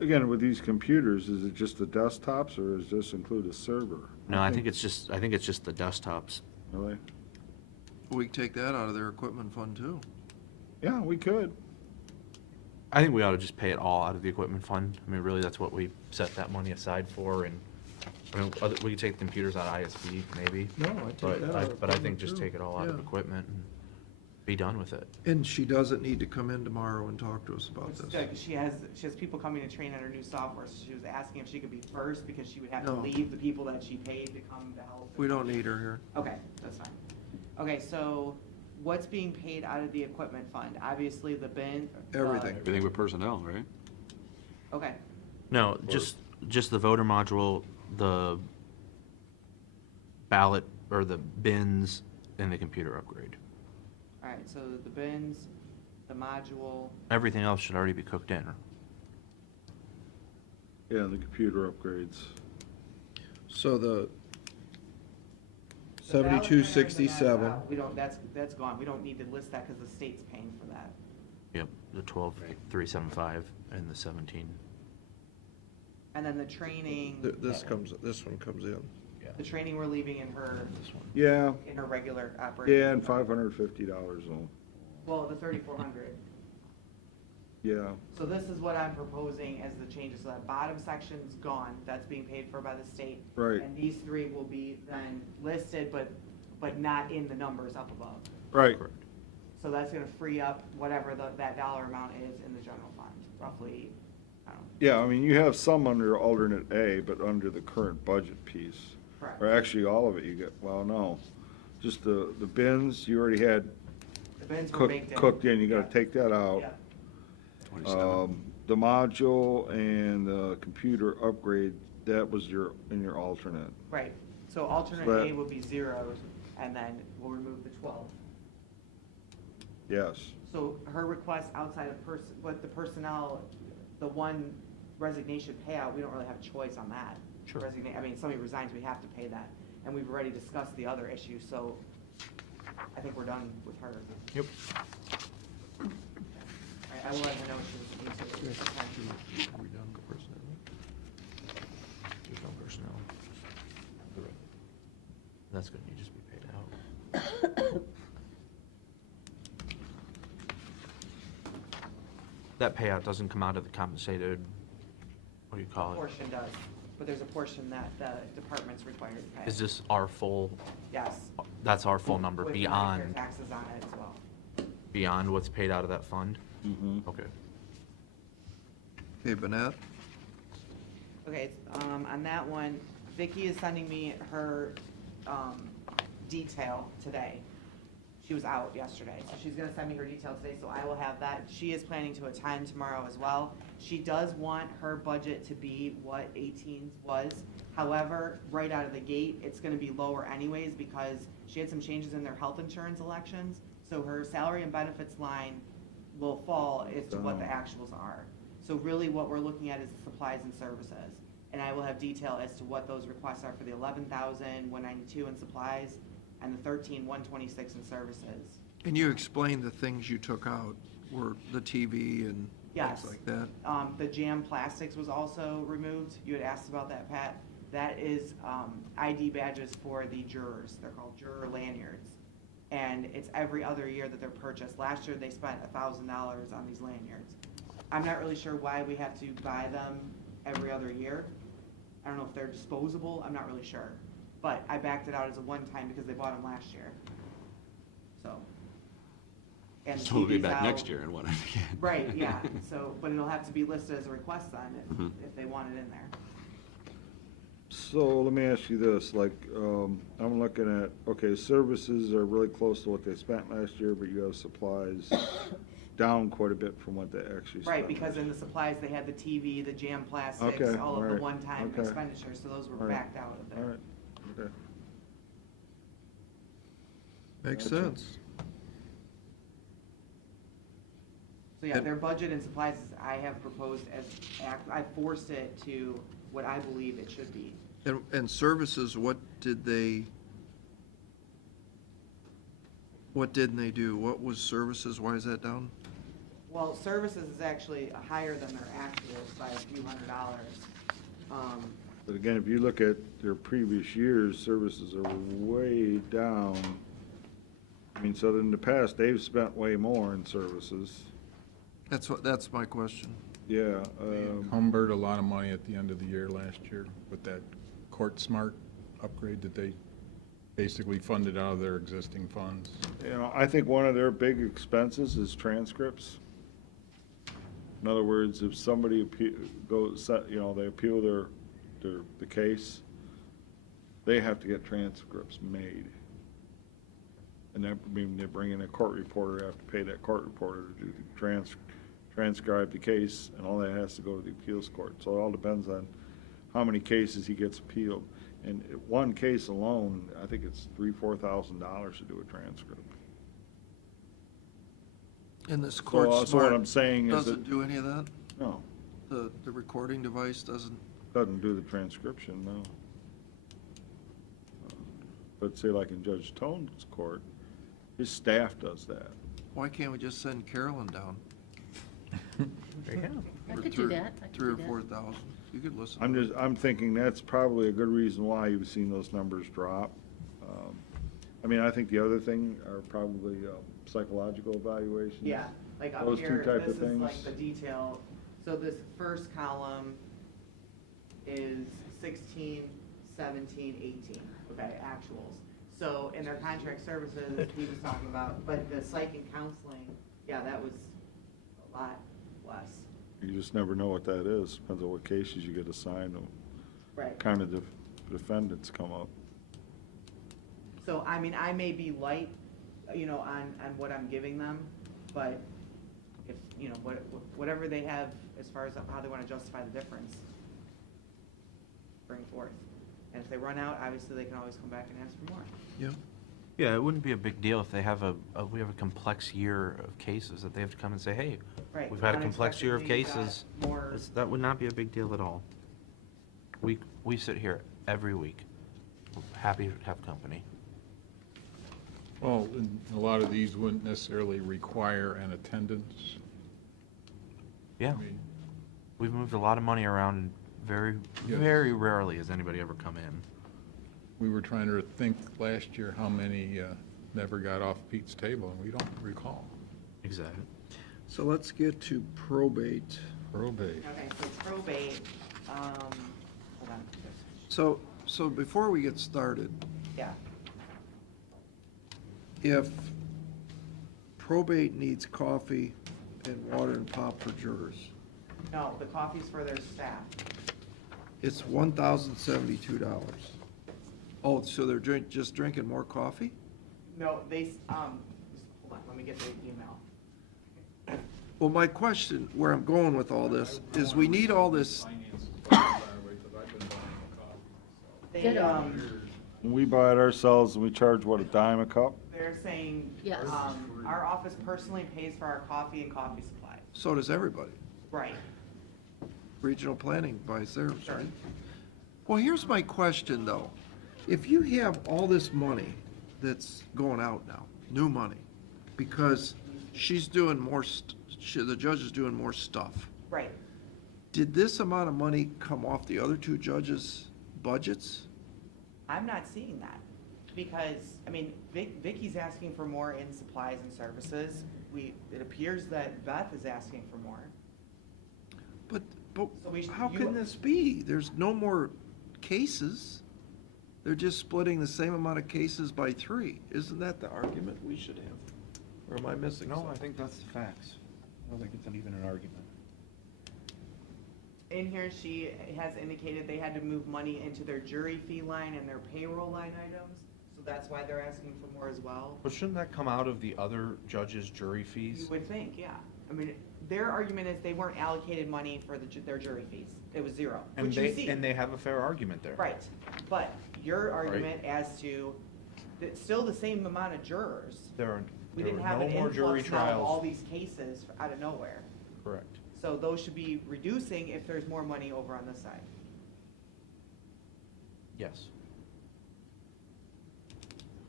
Again, with these computers, is it just the desktops or does this include a server? No, I think it's just the desktops. Really? We can take that out of their equipment fund too. Yeah, we could. I think we ought to just pay it all out of the equipment fund. I mean, really, that's what we set that money aside for, and, I mean, we could take the computers out of ISB, maybe. No, I take that out of But I think equipment, just too. take it all out of Yeah. equipment and be done with it. And she doesn't need to come in tomorrow and talk to us about It's this. like she has people coming to train on her new software, so she was asking if she could be first, because she would have to No. leave the people that she paid to come to help. We don't need her here. Okay, that's fine. Okay, so what's being paid out of the equipment fund? Obviously, the bin. Everything. Everything with personnel, right? Okay, No, just the voter module, the ballot, or the bins, and the computer upgrade. all right, so the bins, the module, Everything else should already be cooked in. Yeah, the computer upgrades. So the the ballot printers and that, 7267, we don't, that's gone. We don't need to list that because the state's paying for that. Yep, the 12,375 and the 17. And then the training. this one comes in. The training we're leaving in her, This one. Yeah, in her regular operating. yeah, and $550 though. Well, the 3,400. Yeah, So this is what I'm proposing as the changes. So that bottom section's gone, that's being paid for by the state. Right. And these three will be then listed, but not in the numbers up above. right. Correct. So that's gonna free up whatever that dollar amount is in the general fund, roughly, I don't know. Yeah, I mean, you have some under alternate A, but under the current budget piece. Correct. Or actually, all of it you get, well, no. Just the bins, you already had The bins were baked in. cooked in, you gotta Yeah. take that out. Yeah. 27. The module and the computer upgrade, that was in your alternate. Right, so alternate But- A will be zeros, and then we'll remove the 12. Yes. So her request outside of what the personnel, the one resignation payout, we don't really have a choice on that. Sure. I mean, somebody resigns, we have to pay that, and we've already discussed the other issue, so I think we're done with her. Yep. All right, I will let her know she needs to. Are we done with personnel? There's no personnel. That's gonna need to just be paid out. That payout doesn't come out of the compensated, what do you A call it? portion does, but there's a portion that the department's required to pay. Is this our full, Yes. that's our full number With Medicare beyond, taxes on it as well. beyond what's paid out of that fund? Mm-hmm. Okay. Okay, Banette? Okay, on that one, Vicky is sending me her, detail today. She was out yesterday, so she's gonna send me her detail today, so I will have that. She is planning to attend tomorrow as well. She does want her budget to be what 18's was. However, right out of the gate, it's gonna be lower anyways because she had some changes in their health insurance elections. So her salary and benefits line will fall as to what the actuals are. So really what we're looking at is the supplies and services. And I will have detail as to what those requests are for the 11,192 in supplies and the 13,126 in services. And you explained the things you took out were the TV and Yes. things like that. The jam plastics was also removed. You had asked about that, Pat. That is ID badges for the jurors. They're called juror lanyards. And it's every other year that they're purchased. Last year, they spent $1,000 on these lanyards. I'm not really sure why we have to buy them every other year. I don't know if they're disposable. I'm not really sure. But I backed it out as a one-time because they bought them last year. So. And the So we'll be TV's back out. next year and want it again. Right, yeah, so, but it'll have to be listed as a request then, if they want it in there. So let me ask you this, like, I'm looking at, okay, services are really close to what they spent last year, but you have supplies down quite a bit from what they actually spent. Right, because last in the supplies, they had the TV, the jam plastics, Okay, all of the alright, one-time okay. expenditures, so those were Alright, backed out of year. All there. right, okay. Makes Gotcha. sense. So yeah, their budget and supplies, I have proposed as, I forced it to what I believe it should be. And services, what didn't they do? What was services? Why is that down? Well, services is actually higher than their actuals by a few $100s. But again, if you look at their previous years, services are way down. I mean, so in the past, they've spent way more in services. That's my question. Yeah, They encumbered a lot of money at the end of the year last year with that Court Smart upgrade that they basically funded out of their existing funds. you know, I think one of their big expenses is transcripts. In other words, if somebody goes, you know, they appeal the case, they have to get transcripts made. And that, I mean, they bring in a court reporter, they have to pay that court reporter to do the transcribe the case, and all that has to go to the appeals court. So it all depends on how many cases he gets appealed. And one case alone, I think it's $3,000-4,000 to do a transcript. And this Court So what Smart I'm saying is doesn't that, do any of that? no, The recording device doesn't? doesn't do the transcription, no. But say like in Judge Tone's court, his staff does that. Why can't we just send Carolyn down? There you go. I for could do that. I could 3 or do that. 4,000? You could listen. I'm thinking that's probably a good reason why you've seen those numbers drop. I mean, I think the other thing are probably psychological evaluations. Yeah, like up Those two here, type this of is like things. the detail. So this first column is 16, 17, 18, okay, actuals. So in their contract services, he was talking about, but the psych and counseling, yeah, that was a lot less. You just never know what that is, depends on what cases you get assigned, and Right. kind of the defendants come up. So, I mean, I may be light, you know, on what I'm giving them, but if, you know, whatever they have as far as how they want to justify the difference, bring forth. And if they run out, obviously, they can always come back and ask for more. Yeah. Yeah, it wouldn't be a big deal if they have we have a complex year of cases that they have to come and say, hey, Right. we've had a complex year of Unexpectedly, you got cases. more- That would not be a big deal at all. We sit here every week, happy to have company. Well, and a lot of these wouldn't necessarily require an attendance. Yeah, I mean, we've moved a lot of money around, and Yes. very rarely has anybody ever come in. we were trying to think last year how many never got off Pete's table, and we don't recall. Exactly. So let's get to probate. Probate. Okay, so probate, hold on. So before we get started, Yeah, if probate needs coffee and water and pop for jurors, no, the coffee's for their staff. It's $1,072. Oh, so they're just drinking more coffee? No, hold on, let me get the email. Well, my question, where I'm going with all this, is we need all this, They, Ditto. We buy it ourselves and we charge, what, a dime a cup? they're saying, Yes. our office personally pays for our coffee and coffee supplies. so does everybody. Right. Regional planning buys theirs, right? Well, here's my question, though. If you have all this money that's going out now, new money, because she's doing more, the judge is doing more stuff, Right. did this amount of money come off the other two judges' budgets? I'm not seeing that, because, I mean, Vicky's asking for more in supplies and services. It appears that Beth is asking for more. But So we- how you- can this be? There's no more cases. They're just splitting the same amount of cases by 3. Isn't that the argument we should have? Or am I missing No, something? I think that's the facts. I don't think it's even an argument. In here, she has indicated they had to move money into their jury fee line and their payroll line items, so that's why they're asking for more as well. But shouldn't that come out of the other judges' jury You fees? would think, yeah. I mean, their argument is they weren't allocated money for their jury fees. It was 0, And which you see. they have a fair argument there. Right, but your argument as to, it's still the same amount of jurors. There We are didn't have no an more jury influx now of all trials. these cases out of nowhere. Correct. So those should be reducing if there's more money over on this side. Yes,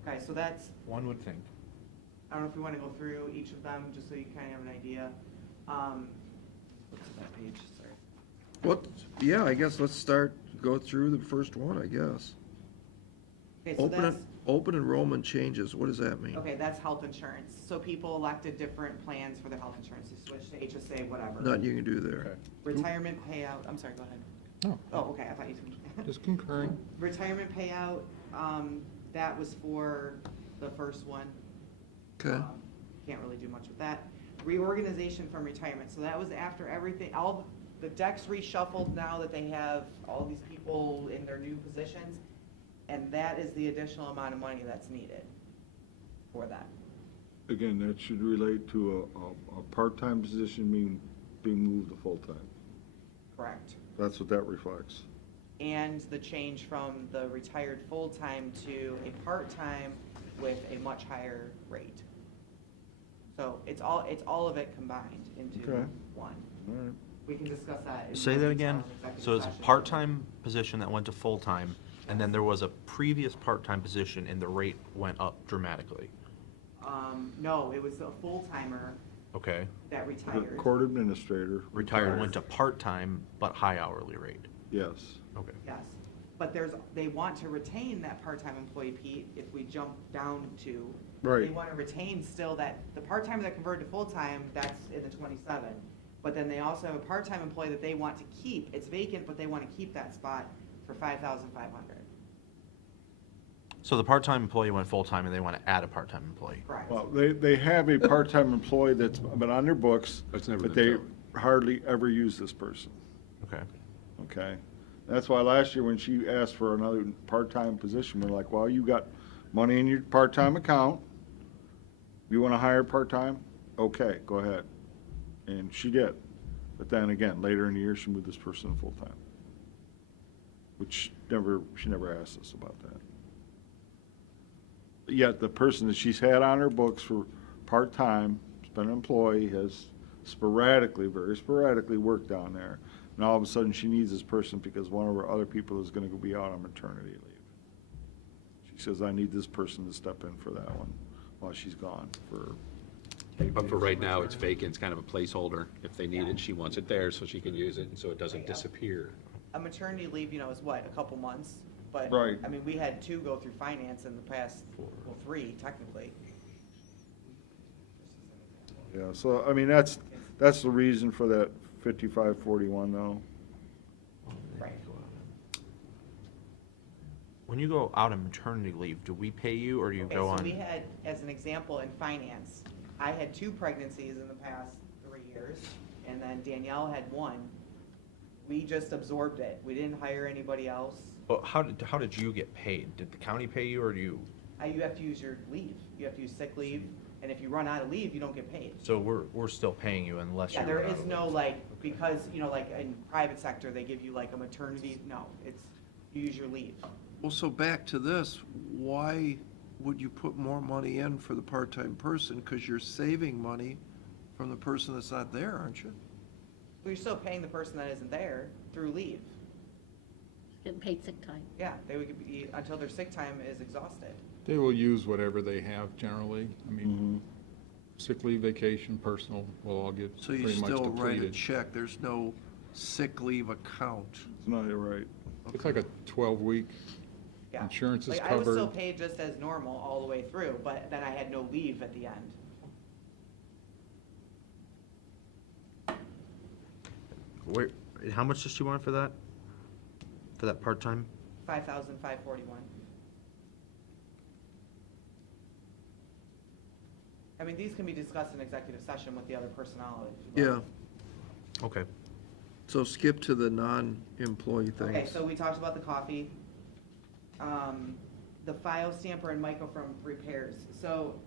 Okay, so that's, one would think. I don't know if we want to go through each of them, just so you kind of have an idea. What's that page, sorry? What, yeah, I guess let's go through the first one, I guess. Okay, so that's, Open enrollment changes, what does that mean? okay, that's health insurance. So people elected different plans for their health insurance, they switched to HSA, whatever. Nothing you can do there. Retirement payout, I'm sorry, go ahead. No, Oh, okay, I thought you. just concurring. Retirement payout, that was for the first one. Okay, Can't really do much with that. Reorganization from retirement, so that was after everything, all the decks reshuffled now that they have all these people in their new positions, and that is the additional amount of money that's needed for that. Again, that should relate to a part-time position being moved to full-time. Correct. That's what that reflects. And the change from the retired full-time to a part-time with a much higher rate. So it's all of it combined into Okay. one. All right. We can discuss that. in Say more that detail again. in executive So it's a session. part-time position that went to full-time, and then there was a previous part-time position and the rate went up dramatically. No, it was a full-timer Okay. that The retired. court administrator. Retired went to part-time, but high hourly rate. Yes. Okay. Yes, but they want to retain that part-time employee, Pete, if we jump down to. Right. They want to retain still the part-time that converted to full-time, that's in the 27. But then they also have a part-time employee that they want to keep. It's vacant, but they want to keep that spot for 5,500. So the part-time employee went full-time and they want to add a part-time employee. Correct. Well, they have a part-time employee that's been on their books, That's never but been they filled. hardly ever use this person, Okay. okay? That's why last year when she asked for another part-time position, we're like, well, you got money in your part-time account. You want to hire part-time? Okay, go ahead. And she did. But then again, later in the year, she moved this person to full-time. Which she never asked us about that. Yet the person that she's had on her books for part-time, has been an employee, has sporadically, very sporadically worked down there. And all of a sudden, she needs this person because one of her other people is gonna be out on maternity leave. She says, I need this person to step in for that one while she's gone for. But for right now, it's vacant, it's kind of a placeholder. If they need it, she wants it there so she can use it, and so it doesn't disappear. A maternity leave, is what, a couple months? But, Right. I mean, we had 2 go through finance in the past, well, 3 technically. Yeah, so, I mean, that's the reason for that 5541 though. Right. When you go out on maternity leave, do we pay you or do you Okay, go so we on? had, as an example, in finance, I had 2 pregnancies in the past 3 years, and then Danielle had 1. We just absorbed it. We didn't hire anybody else. But how did you get paid? Did the county pay you or do you? You have to use your leave. You have to use sick leave, and if you run out of leave, you don't get paid. So we're still paying you unless Yeah, you're. there is no like, because, you know, like in private sector, they give you like a maternity, no, it's, you use your leave. Well, so back to this, why would you put more money in for the part-time person? Because you're saving money from the person that's not there, aren't you? Well, you're still paying the person that isn't there through leave. Getting paid sick time. Yeah, they would be, until their sick time is exhausted. They will use whatever they have generally. I mean, sick leave, vacation, personal will all get So you pretty much still write a depleted. check, there's no sick leave account. It's not right. It's like a 12-week, Yeah. insurance is Like, I was still covered. paid just as normal all the way through, but then I had no leave at the end. Where, how much does she want for that? For that part-time? 5,541. I mean, these can be discussed in executive session with the other personnel. if you'd like. Yeah, Okay. so skip to the non-employee things. Okay, so we talked about the coffee. The file stamper and microfilm repairs. So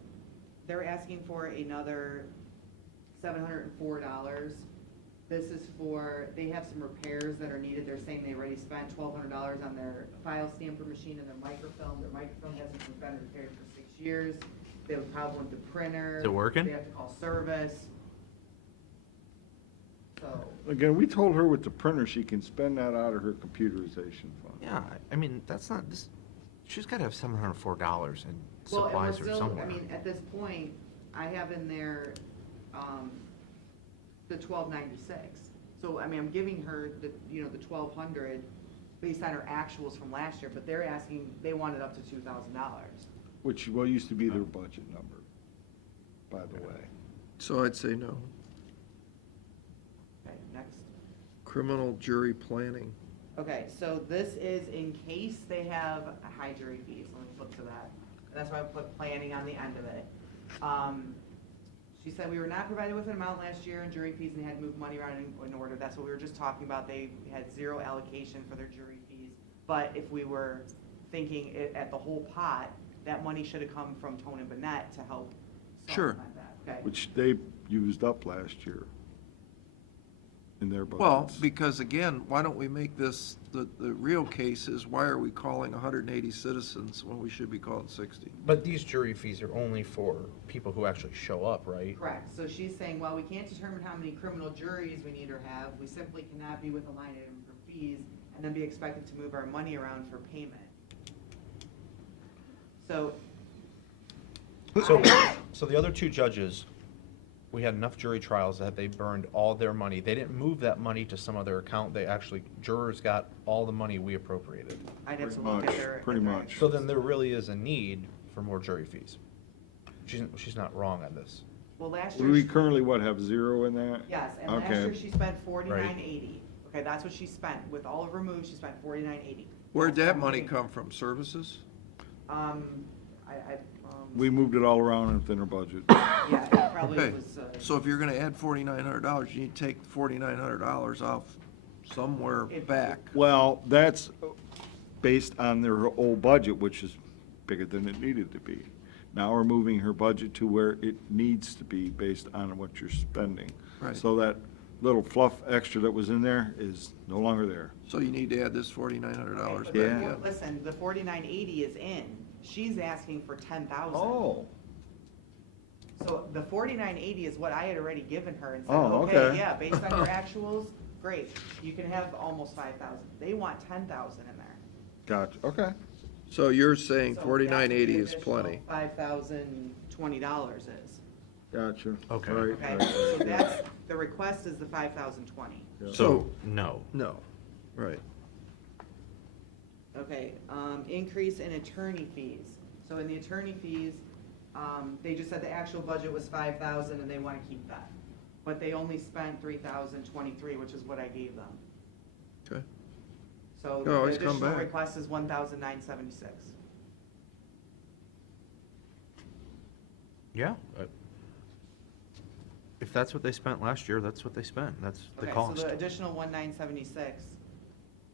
they're asking for another $704. This is for, they have some repairs that are needed. They're saying they already spent $1,200 on their file stamper machine and their microfilm. Their microfilm hasn't been repaired for 6 years. They have a problem with the printer. Is it working? They have to call service. So, Again, we told her with the printer, she can spend that out of her computerization fund. Yeah, I mean, that's not, this, she's gotta have $704 in well, and we're supplies or still, somewhere. I mean, at this point, I have in there, the $1,296. So, I mean, I'm giving her the, you know, the $1,200 based on her actuals from last year, but they're asking, they want it up to $2,000. Which, well, used to be their budget number, by the way. So I'd say no. Okay, next. Criminal jury planning. Okay, so this is in case they have high jury fees, let me flip to that. That's why I put planning on the end of it. She said we were not provided with an amount last year in jury fees and they had to move money around in order. That's what we were just talking about. They had zero allocation for their jury fees. But if we were thinking at the whole pot, that money should have come from Tone and Burnett to help Sure. supplement that, okay? Which they used up last year in their budgets. Well, because again, why don't we make this, the real case is, why are we calling 180 citizens when we should be calling 60? But these jury fees are only for people who actually show up, right? Correct. So she's saying, well, we can't determine how many criminal juries we need or have. We simply cannot be with a line item for fees and then be expected to move our money around for payment. So. So the other two judges, we had enough jury trials that they burned all their money. They didn't move that money to some other account. They actually, jurors got all the money we appropriated. I'd have to Pretty look much, at their. pretty at their much. So then there really is a need for more jury fees. She's not wrong on this. Well, last We year, currently, what, have zero in that? yes, and last Okay. year she spent $49.80. Okay, that's what she spent. With all of her moves, she spent $49.80. Where'd that money come from? Services? We moved it all around within our budget. Yeah, it probably Okay, was, so if you're gonna add $4,900, you need to take $4,900 off somewhere back. Well, that's based on their old budget, which is bigger than it needed to be. Now we're moving her budget to where it needs to be based on what you're spending. Right. So that little fluff extra that was in there is no longer there. So you need to add this $4,900 back okay, in. but listen, the $49.80 is in. She's asking for $10,000. Oh. So the $49.80 is what I had already given her and said, Oh, okay, okay. yeah, based on your actuals, great, you can have almost 5,000. They want 10,000 in there. Gotcha, okay. So you're saying So $4,980 that's is what the plenty? additional $5,020 is. Gotcha. Okay. Right, Okay, right, so right, that's, the request is the $5,020. yeah. So, no. No, right. Okay, increase in attorney fees. So in the attorney fees, they just said the actual budget was 5,000 and they want to keep that. But they only spent 3,023, which is what I gave them. Okay. So You the always come additional back. request is 1,976. Yeah. If that's what they spent last year, that's what they spent. That's the Okay, so cost. the additional 1,976,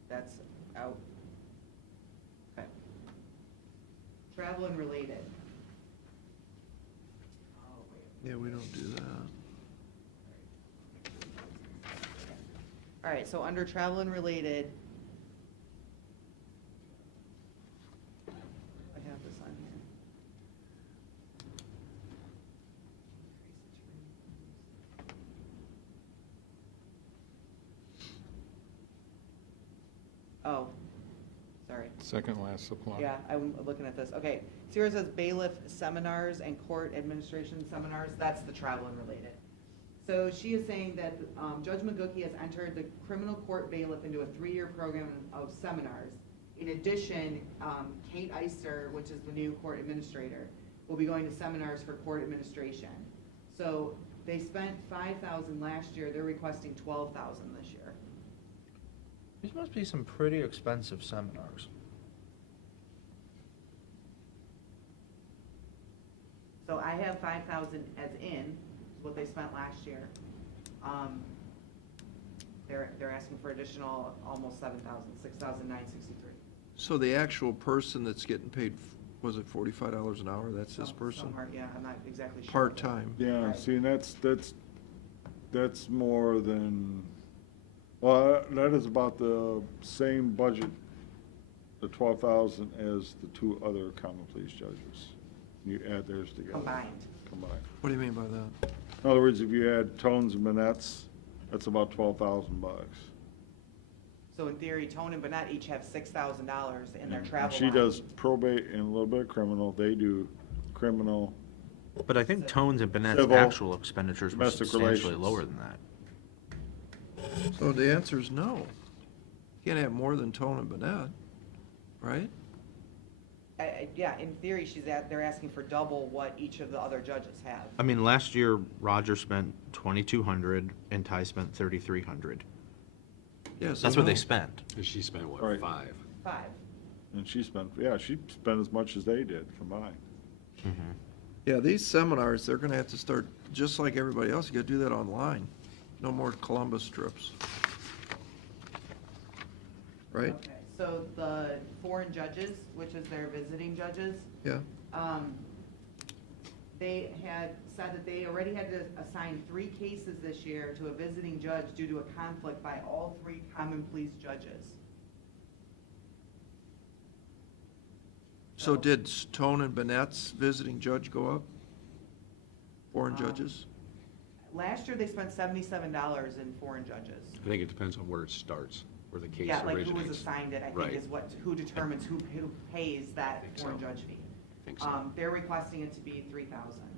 that's out. Okay. Travel and related. Oh, wait. Yeah, we don't do that. All right, so under travel and related, I have this on here. Oh, sorry. Second last supply. Yeah, I'm looking at this. Okay, so here it says bailiff seminars and court administration seminars. That's the travel and related. So she is saying that Judge McGookie has entered the criminal court bailiff into a 3-year program of seminars. In addition, Kate Eister, which is the new court administrator, will be going to seminars for court administration. So they spent $5,000 last year. They're requesting $12,000 this year. These must be some pretty expensive seminars. So I have 5,000 as in, what they spent last year. They're asking for additional almost 7,000, 6,963. So the actual person that's getting paid, was it $45 an hour? That's this person? Somewhere, yeah, I'm not exactly sure. Part-time. Yeah, Right. see, and that's more than, well, that is about the same budget, the 12,000 as the 2 other common pleas judges. You add theirs together. Combined. Combined. What do you mean by that? In other words, if you add Tones and Manette's, that's about $12,000. So in theory, Tone and Burnett each have $6,000 in their And travel she line. does probate and a little bit of criminal, they do criminal. But I think Tones and Bennett's Civil, actual expenditures were domestic substantially relations. lower than that. So the answer is no. You can't have more than Tone and Burnett, right? Yeah, in theory, they're asking for double what each of the other judges have. I mean, last year, Roger spent 2,200 and Ty spent 3,300. Yes. That's what they spent. And she spent, what, Right. 5? 5. And she spent as much as they did combined. Yeah, these seminars, they're gonna have to start, just like everybody else, you gotta do that online. No more Columbus trips. Right? Okay, so the foreign judges, which is their visiting judges, Yeah. they had said that they already had to assign 3 cases this year to a visiting judge due to a conflict by all 3 common pleas judges. So did Tone and Burnett's visiting judge go up? Foreign judges? Last year, they spent $77 in foreign judges. I think it depends on where it starts, where the case Yeah, like who was originates. assigned it, I think, Right. is who determines who pays that think foreign so. judge fee. I think so. They're requesting it to be $3,000.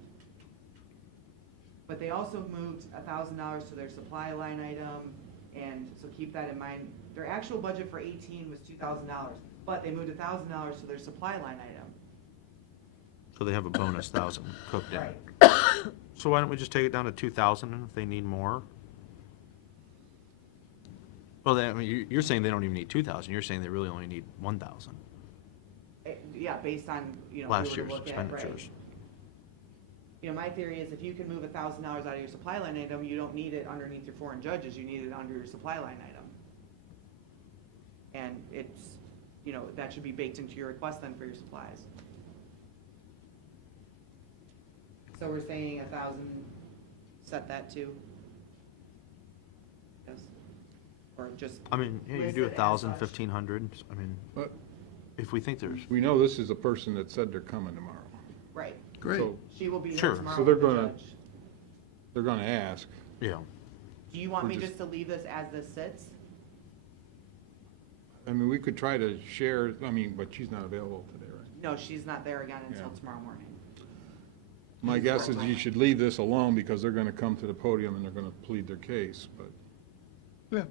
But they also moved $1,000 to their supply line item, and so keep that in mind. Their actual budget for 18 was $2,000, but they moved $1,000 to their supply line item. So they have a bonus 1,000 cooked in. Right. So why don't we just take it down to 2,000 and if they need more? Well, I mean, you're saying they don't even need 2,000, you're saying they really only need 1,000 Yeah, based on, if we last were to year's look at, right. expenditures. My theory is if you can move $1,000 out of your supply line item, you don't need it underneath your foreign judges, you need it under your supply line item. And it's, that should be baked into your request then for your supplies. So we're saying 1,000, set that to? Yes. Or just? I mean, yeah, you list do it as 1,000, such. 1,500, I mean, But if we think there's, we know this is a person that said they're coming tomorrow. Right. Great. So She will be there Sure. tomorrow So they're with the gonna- judge. they're gonna ask. yeah. Do you want we're me just- just to leave this as this sits? I mean, we could try to share, but she's not available today, right? No, she's not there again until Yeah. tomorrow morning. My guess is you should leave this alone because they're gonna come to the podium and they're gonna plead their case, but Yeah.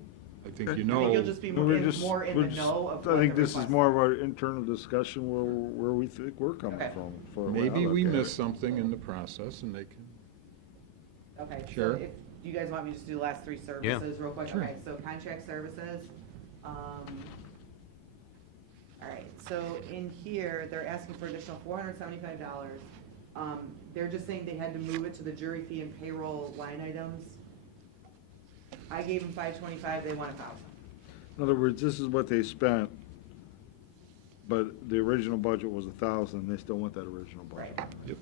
I think Okay. you I know. think you'll just be more in the know of what I think the this is request more of our internal discussion where we think we're coming Okay. from. for what Maybe I we look at missed it. something in the process and they can, Okay, so Sure. if you guys want me to just do the last 3 services real quick? Sure. Okay, so contract services. All right, so in here, they're asking for additional $475 They're just saying they had to move it to the jury fee and payroll line items. I gave them 525, they want 1,000. In other words, this is what they spent, but the original budget was 1,000, they still want that original budget. Right. Yep.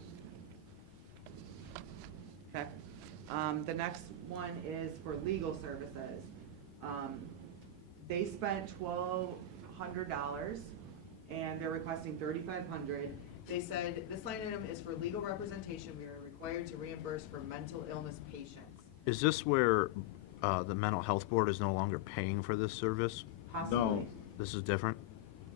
Okay. The next one is for legal services. They spent $1,200 and they're requesting $3,500. They said, this line item is for legal representation. We are required to reimburse for mental illness patients. Is this where the mental health board is no longer paying for this service? Possibly. This is different?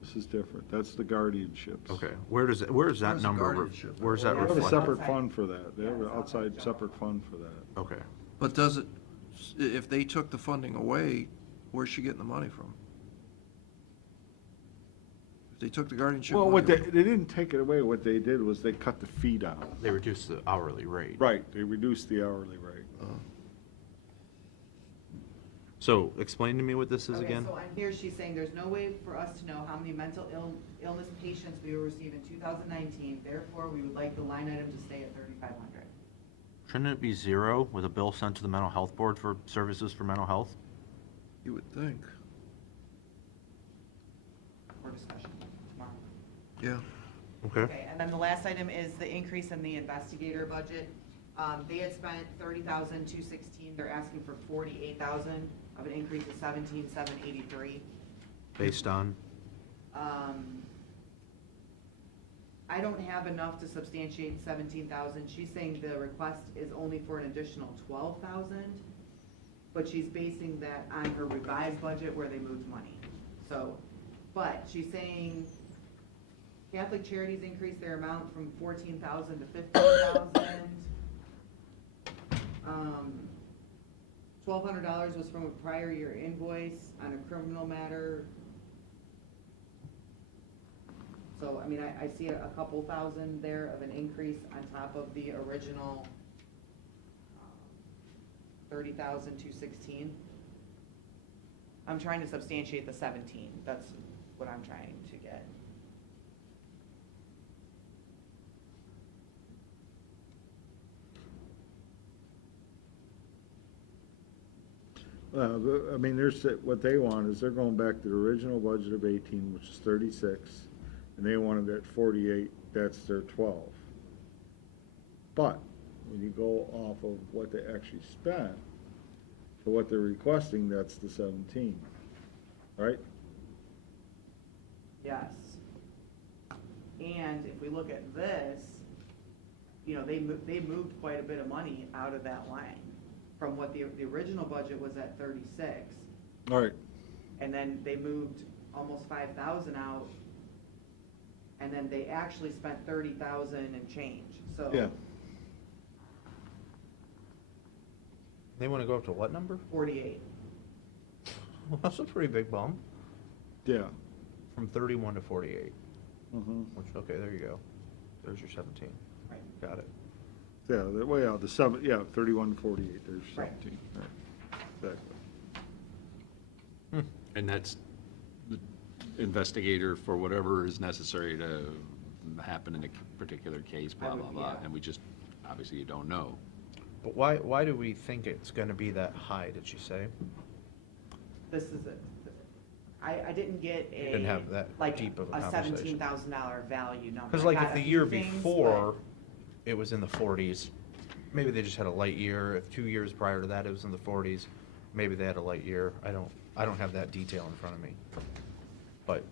This is different, that's the guardianships. Okay, where is Where's that the number, guardianship? where's that They have a reflected? separate fund for that, they have an outside separate fund for that. Okay, But does it, if they took the funding away, where's she getting the money from? If they took the guardianship Well, money what they away- didn't take it away, what they did was they cut the fee down. they reduced the hourly rate. Right, they reduced the hourly rate. So, explain to me what this is Okay, again? so on here, she's saying there's no way for us to know how many mental illness patients we will receive in 2019. Therefore, we would like the line item to stay at 3,500. Shouldn't it be zero with a bill sent to the mental health board for services for mental health? You would think, For discussion tomorrow. yeah. Okay. Okay, and then the last item is the increase in the investigator budget. They had spent 30,216, they're asking for 48,000 of an increase of 17,783. Based on, I don't have enough to substantiate 17,000. She's saying the request is only for an additional 12,000, but she's basing that on her revised budget where they moved money. So, but she's saying Catholic Charities increased their amount from 14,000 to 15,000. $1,200 was from a prior year invoice on a criminal matter. So, I mean, I see a couple thousand there of an increase on top of the original 30,216. I'm trying to substantiate the 17. That's what I'm trying to get. I mean, what they want is they're going back to the original budget of 18, which is 36, and they wanted at 48, that's their 12. But when you go off of what they actually spent to what they're requesting, that's the 17, right? Yes. And if we look at this, you know, they moved quite a bit of money out of that line from what the original budget was at 36. All right. And then they moved almost 5,000 out. And then they actually spent 30,000 and change, so. Yeah. they want to go up to what number? 48. Well, that's a pretty big bump, Yeah. from 31 to 48, Mm-hmm. which, okay, there you go. There's your 17. Right. Got it. Yeah, the 31 to 48, there's Right. 17. Right. Exactly. And that's the investigator for whatever is necessary to happen in a particular case, blah, blah, blah. Yeah. And we just, obviously you don't know. But why do we think it's going to be that high, did she say? This is it. I didn't get a. Didn't have that like deep of a a conversation. $17,000 value number. Because I like got if a the few year things, before, it was in the 40s, maybe they just had a light year. If 2 years prior to that, it was in the 40s, maybe they had a light year. I don't have that detail in front of me. But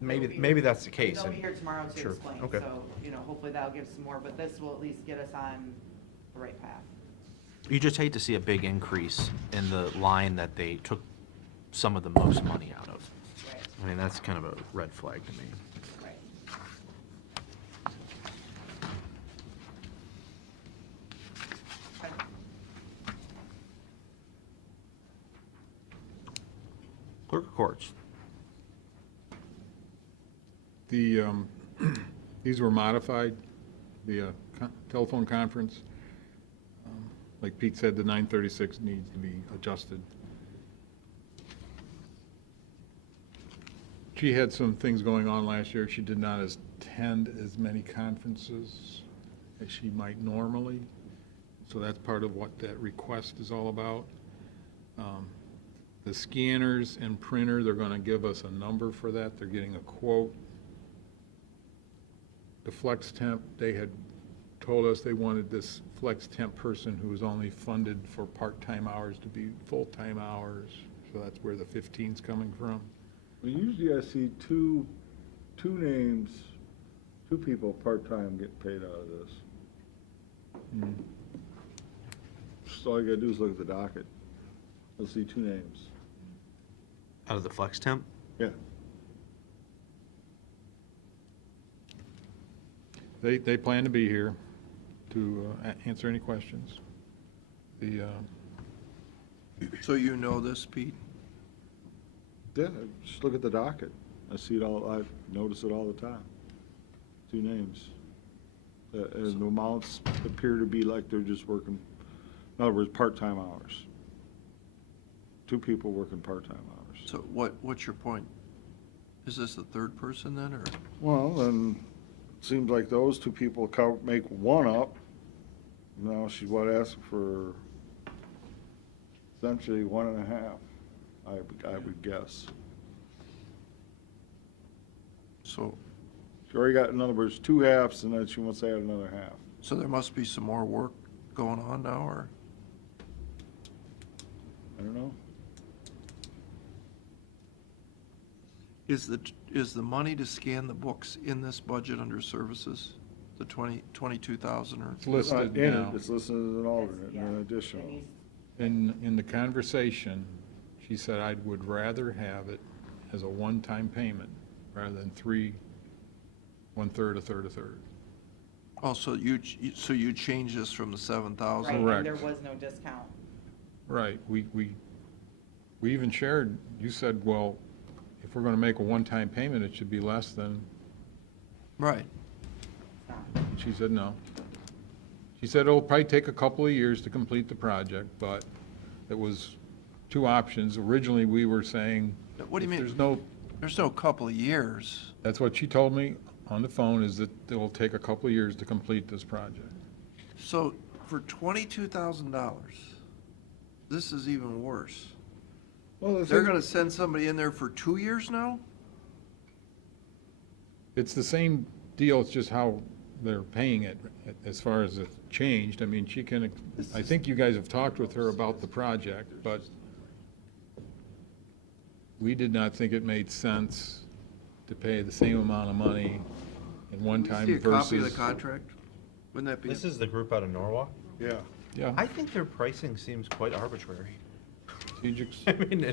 maybe that's the case. They'll be and- here tomorrow to Sure, explain, okay. so, you know, hopefully that'll give some more, but this will at least get us on the right path. You just hate to see a big increase in the line that they took some of the most money out of. Right, I mean, that's kind of a red flag to me. right. Okay. Clerk of Courts. The, these were modified, the telephone conference. Like Pete said, the 936 needs to be adjusted. She had some things going on last year. She did not attend as many conferences as she might normally. So that's part of what that request is all about. The scanners and printer, they're gonna give us a number for that. They're getting a quote. The flex temp, they had told us they wanted this flex temp person who was only funded for part-time hours to be full-time hours. So that's where the 15's coming from. Well, usually I see two names, two people part-time get paid out of this. Mm. So all you gotta do is look at the docket. You'll see two names. Out of the flex temp? Yeah. They plan to be here to answer any questions. So you know this, Pete? Yeah, just look at the docket. I see it all, I notice it all the time. Two names. And the amounts appear to be like they're just working, in other words, part-time hours. Two people working part-time hours. So what's your point? Is this the third person then, or? Well, then, it seems like those two people make one up. Now she's asking for essentially 1.5, I would guess. So, She already got, in other words, two halves, and then she wants to add another half. so there must be some more work going on now, or? I don't know. Is the money to scan the books in this budget under services? The 22,000 or? It's listed In it, now. it's listed as an alternate, Yeah, an it additional. needs- In the conversation, she said, I would rather have it as a one-time payment rather than one-third, a third, a third. Oh, so you change this from the 7,000? Right, Correct. and there was no discount. Right, we even shared, you said, well, if we're gonna make a one-time payment, it should be less than, Right. and she said, no. She said it'll probably take a couple of years to complete the project, but it was two options. Originally, we were saying. What do you if mean? There's no couple of years. That's what she told me on the phone, is that it'll take a couple of years to complete this project. So for $22,000, this is even worse. Well, They're gonna send somebody in there for 2 years now? It's the same deal, it's just how they're paying it as far as it's changed. I mean, she can, I think you guys have talked with her about the project, but we did not think it made sense to pay the same amount of money in one time See a copy of the versus. contract? Wouldn't that be? This is the group out of Norwalk? Yeah. Yeah. I think their pricing seems quite arbitrary. Strategic I mean,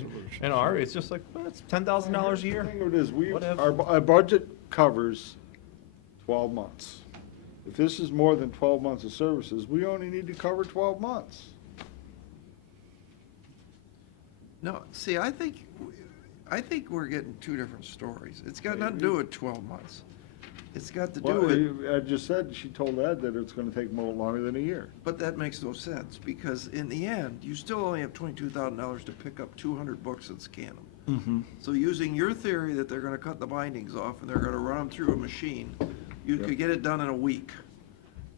in our, it's just like, well, it's $10,000 a The year. thing of it is, Whatever. our budget covers 12 months. If this is more than 12 months of services, we only need to cover 12 months. No, see, I think we're getting two different stories. It's got nothing to do with 12 months. It's got to do with, Well, I just said, she told Ed that it's gonna take more longer than a year. but that makes no sense, because in the end, you still only have $22,000 to pick up 200 books and scan them. So using your theory that they're gonna cut the bindings off and they're gonna run them through a machine, you could get it done in a week.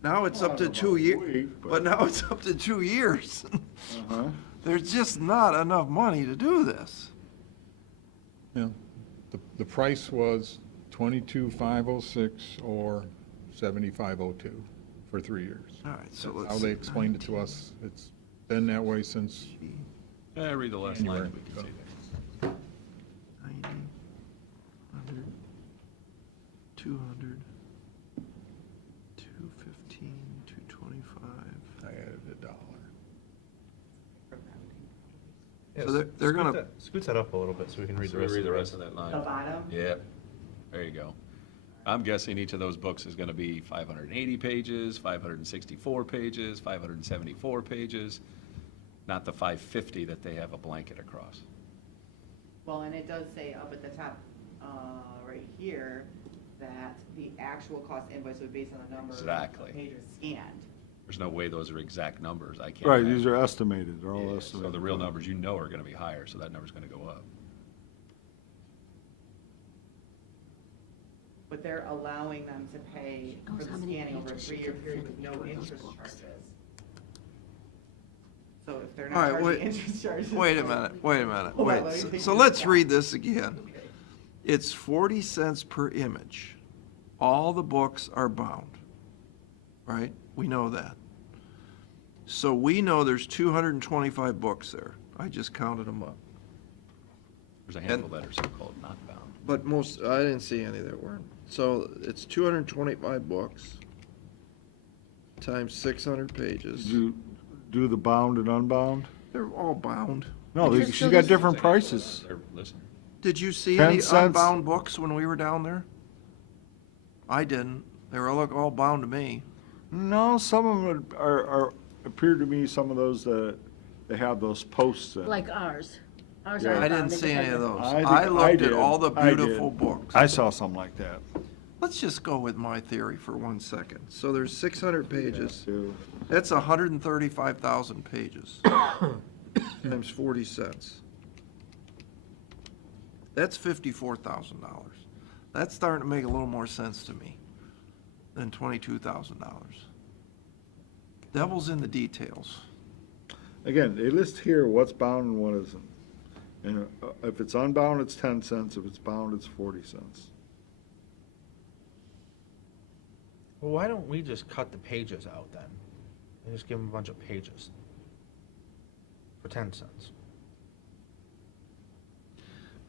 Now it's up to Well, 2 years, about a week, but- but now it's up to 2 years. Uh-huh. There's just not enough money to do this. Yeah, the price was 22,506 or 7,502 for 3 years. All right, so That's let's. how they explained it to us. It's been that way since Read the last line, January. we can see that. 90, 100, 200, 215, 225. I added $1. So they're gonna- Scoot that up a little bit so we can read So the we rest read of the the rest of that line. The bottom? Yeah, there you go. I'm guessing each of those books is gonna be 580 pages, 564 pages, 574 pages, not the 550 that they have a blanket across. Well, and it does say up at the top, right here, that the actual cost invoice would be based on the number Exactly. of pages scanned. There's no way those are exact numbers, I can't. Right, imagine. these are estimated, they're all Yeah, estimated. So the real numbers you know are gonna be higher, so that number's gonna go up. but they're allowing them to pay for Knows the how many scanning over a pages she 3-year can period fit with no into one of those interest books. charges. So if they're All not right, charging wait- interest charges. Wait a minute, Hold on, let me wait. think So this let's out. read this again. Okay. It's 40 cents per image. All the books are bound, right? We know that. So we know there's 225 books there. I just counted them up. There's a handful that are so-called not bound. But most, I didn't see any that weren't. So it's 225 books times 600 pages. Did you do the bound and unbound? They're all bound. No, Because she's so got this- different prices. They're- Listen, Did you see 10 any cents. unbound books when we were down there? I didn't. They were all bound to me. No, some of them appear to me, some of those that, they have those posts in. Like ours. Ours Yeah. are I bound didn't see any of independent. those. I think I I looked at did. all the I did. beautiful books. I saw something like that, Let's just go with my theory for 1 second. So there's 600 pages. too. That's 135,000 pages times 40 cents. That's $54,000. That's starting to make a little more sense to me than $22,000. Devil's in the details. Again, they list here what's bound and what isn't. And if it's unbound, it's 10 cents. If it's bound, it's 40 cents. Well, why don't we just cut the pages out then? And just give them a bunch of pages? For 10 cents.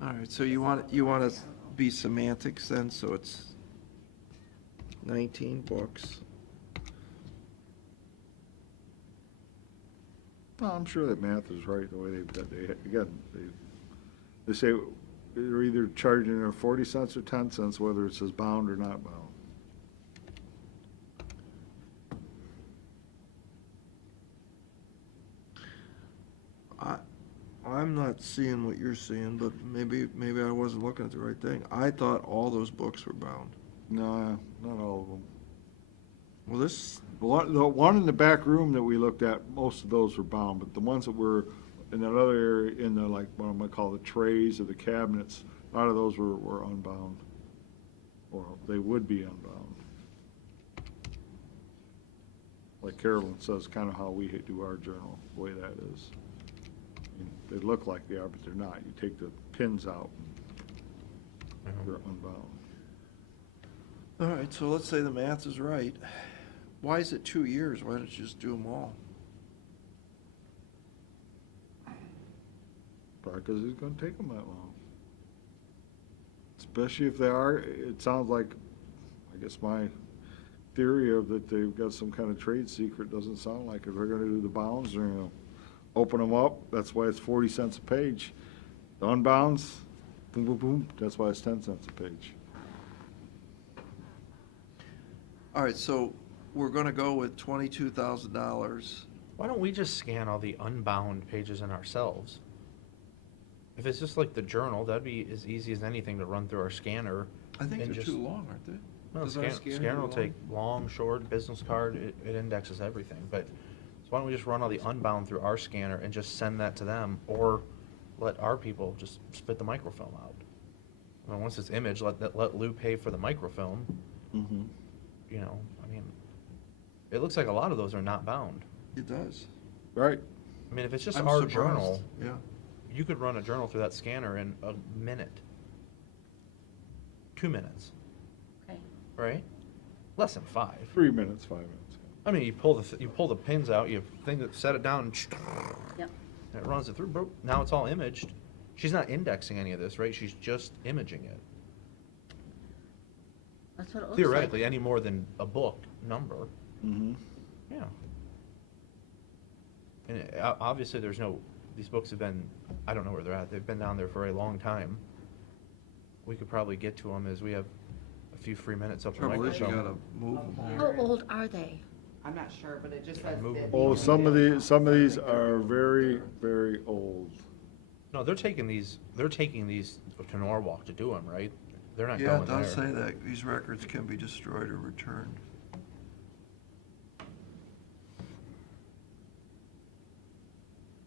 All right, so you want to be semantics then, so it's 19 books. Well, I'm sure that math is right, the way they say they're either charging her 40 cents or 10 cents, whether it says bound or not bound. I'm not seeing what you're seeing, but maybe I wasn't looking at the right thing. I thought all those books were bound. No, not all of them. Well, this, The one in the back room that we looked at, most of those were bound, but the ones that were in that other area, in the, like, what I'm gonna call the trays or the cabinets, a lot of those were unbound. Or they would be unbound. Like Carolyn says, kind of how we do our journal, the way that is. I mean, they look like they are, but they're not. You take the pins out, and they're unbound. all right, so let's say the math is right. Why is it 2 years? Why don't you just do them all? Probably because it's gonna take them that long. Especially if they are, it sounds like, I guess my theory of that they've got some kind of trade secret doesn't sound like it. They're gonna do the bounds, they're gonna open them up, that's why it's 40 cents a page. The unbounds, boom, boom, boom, that's why it's 10 cents a page. All right, so we're gonna go with $22,000. Why don't we just scan all the unbound pages in ourselves? If it's just like the journal, that'd be as easy as anything to run through our scanner. I think and they're just- too long, aren't they? No, Does our scanner will do take long, short, business card, it indexes everything, but, so why don't we just run all the unbound through our scanner and just send that to them, or let our people just spit the microfilm out? And once it's image, let Lou pay for the microfilm, Mm-hmm. you know, I mean, it looks like a lot of those are not bound. It does. Right, I mean, if it's just I'm our surprised. journal, Yeah. you could run a journal through that scanner in a minute. 2 minutes, Okay. right? Less than 5. 3 minutes, 5 minutes. I mean, you pull the pins out, you set it down, Yep. and it runs it through. Boop. Now it's all imaged. She's not indexing any of this, right? She's just imaging it. That's what it looks like. Theoretically, any more than a book number. Mm-hmm. Yeah. And obviously, these books have been, I don't know where they're at. They've been down there for a long time. We could probably get to them as we have a few free minutes up the Trouble is, you microphone. gotta move them How all. old are they? I'm not sure, but it just says Move that. them. Oh, some of these are very, very old. No, they're taking these to Norwalk to do them, right? They're not Yeah, going it there. does say that. These records can be destroyed or returned.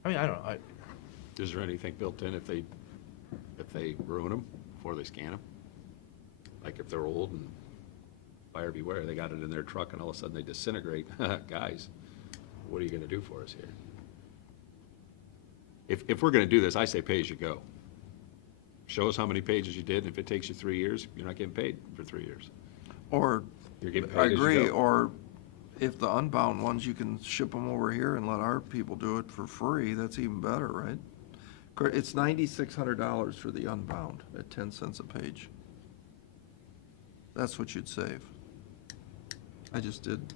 I mean, I don't know. is there anything built in if they ruin them before they scan them? like if they're old and buyer beware, they got it in their truck and all of a sudden they disintegrate. Guys, what are you gonna do for us here? If we're gonna do this, I say pay as you go. Show us how many pages you did, and if it takes you 3 years, you're not getting paid for 3 years. Or, You're getting I paid as you agree, go. or if the unbound ones, you can ship them over here and let our people do it for free, that's even better, right? It's $9,600 for the unbound at 10 cents a page. That's what you'd save. I just did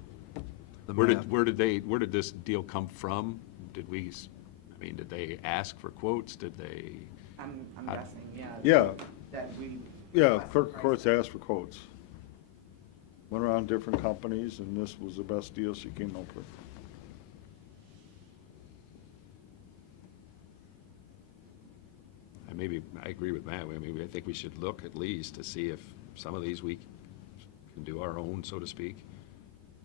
the math. Where did this deal come from? Did they ask for quotes? Did they? I'm guessing, yeah. Yeah. That we. Yeah, requested clerk of prices. courts asked for quotes. Went around different companies, and this was the best deal she came up with. I agree with Matt. I think we should look at least to see if some of these we can do our own, so to speak,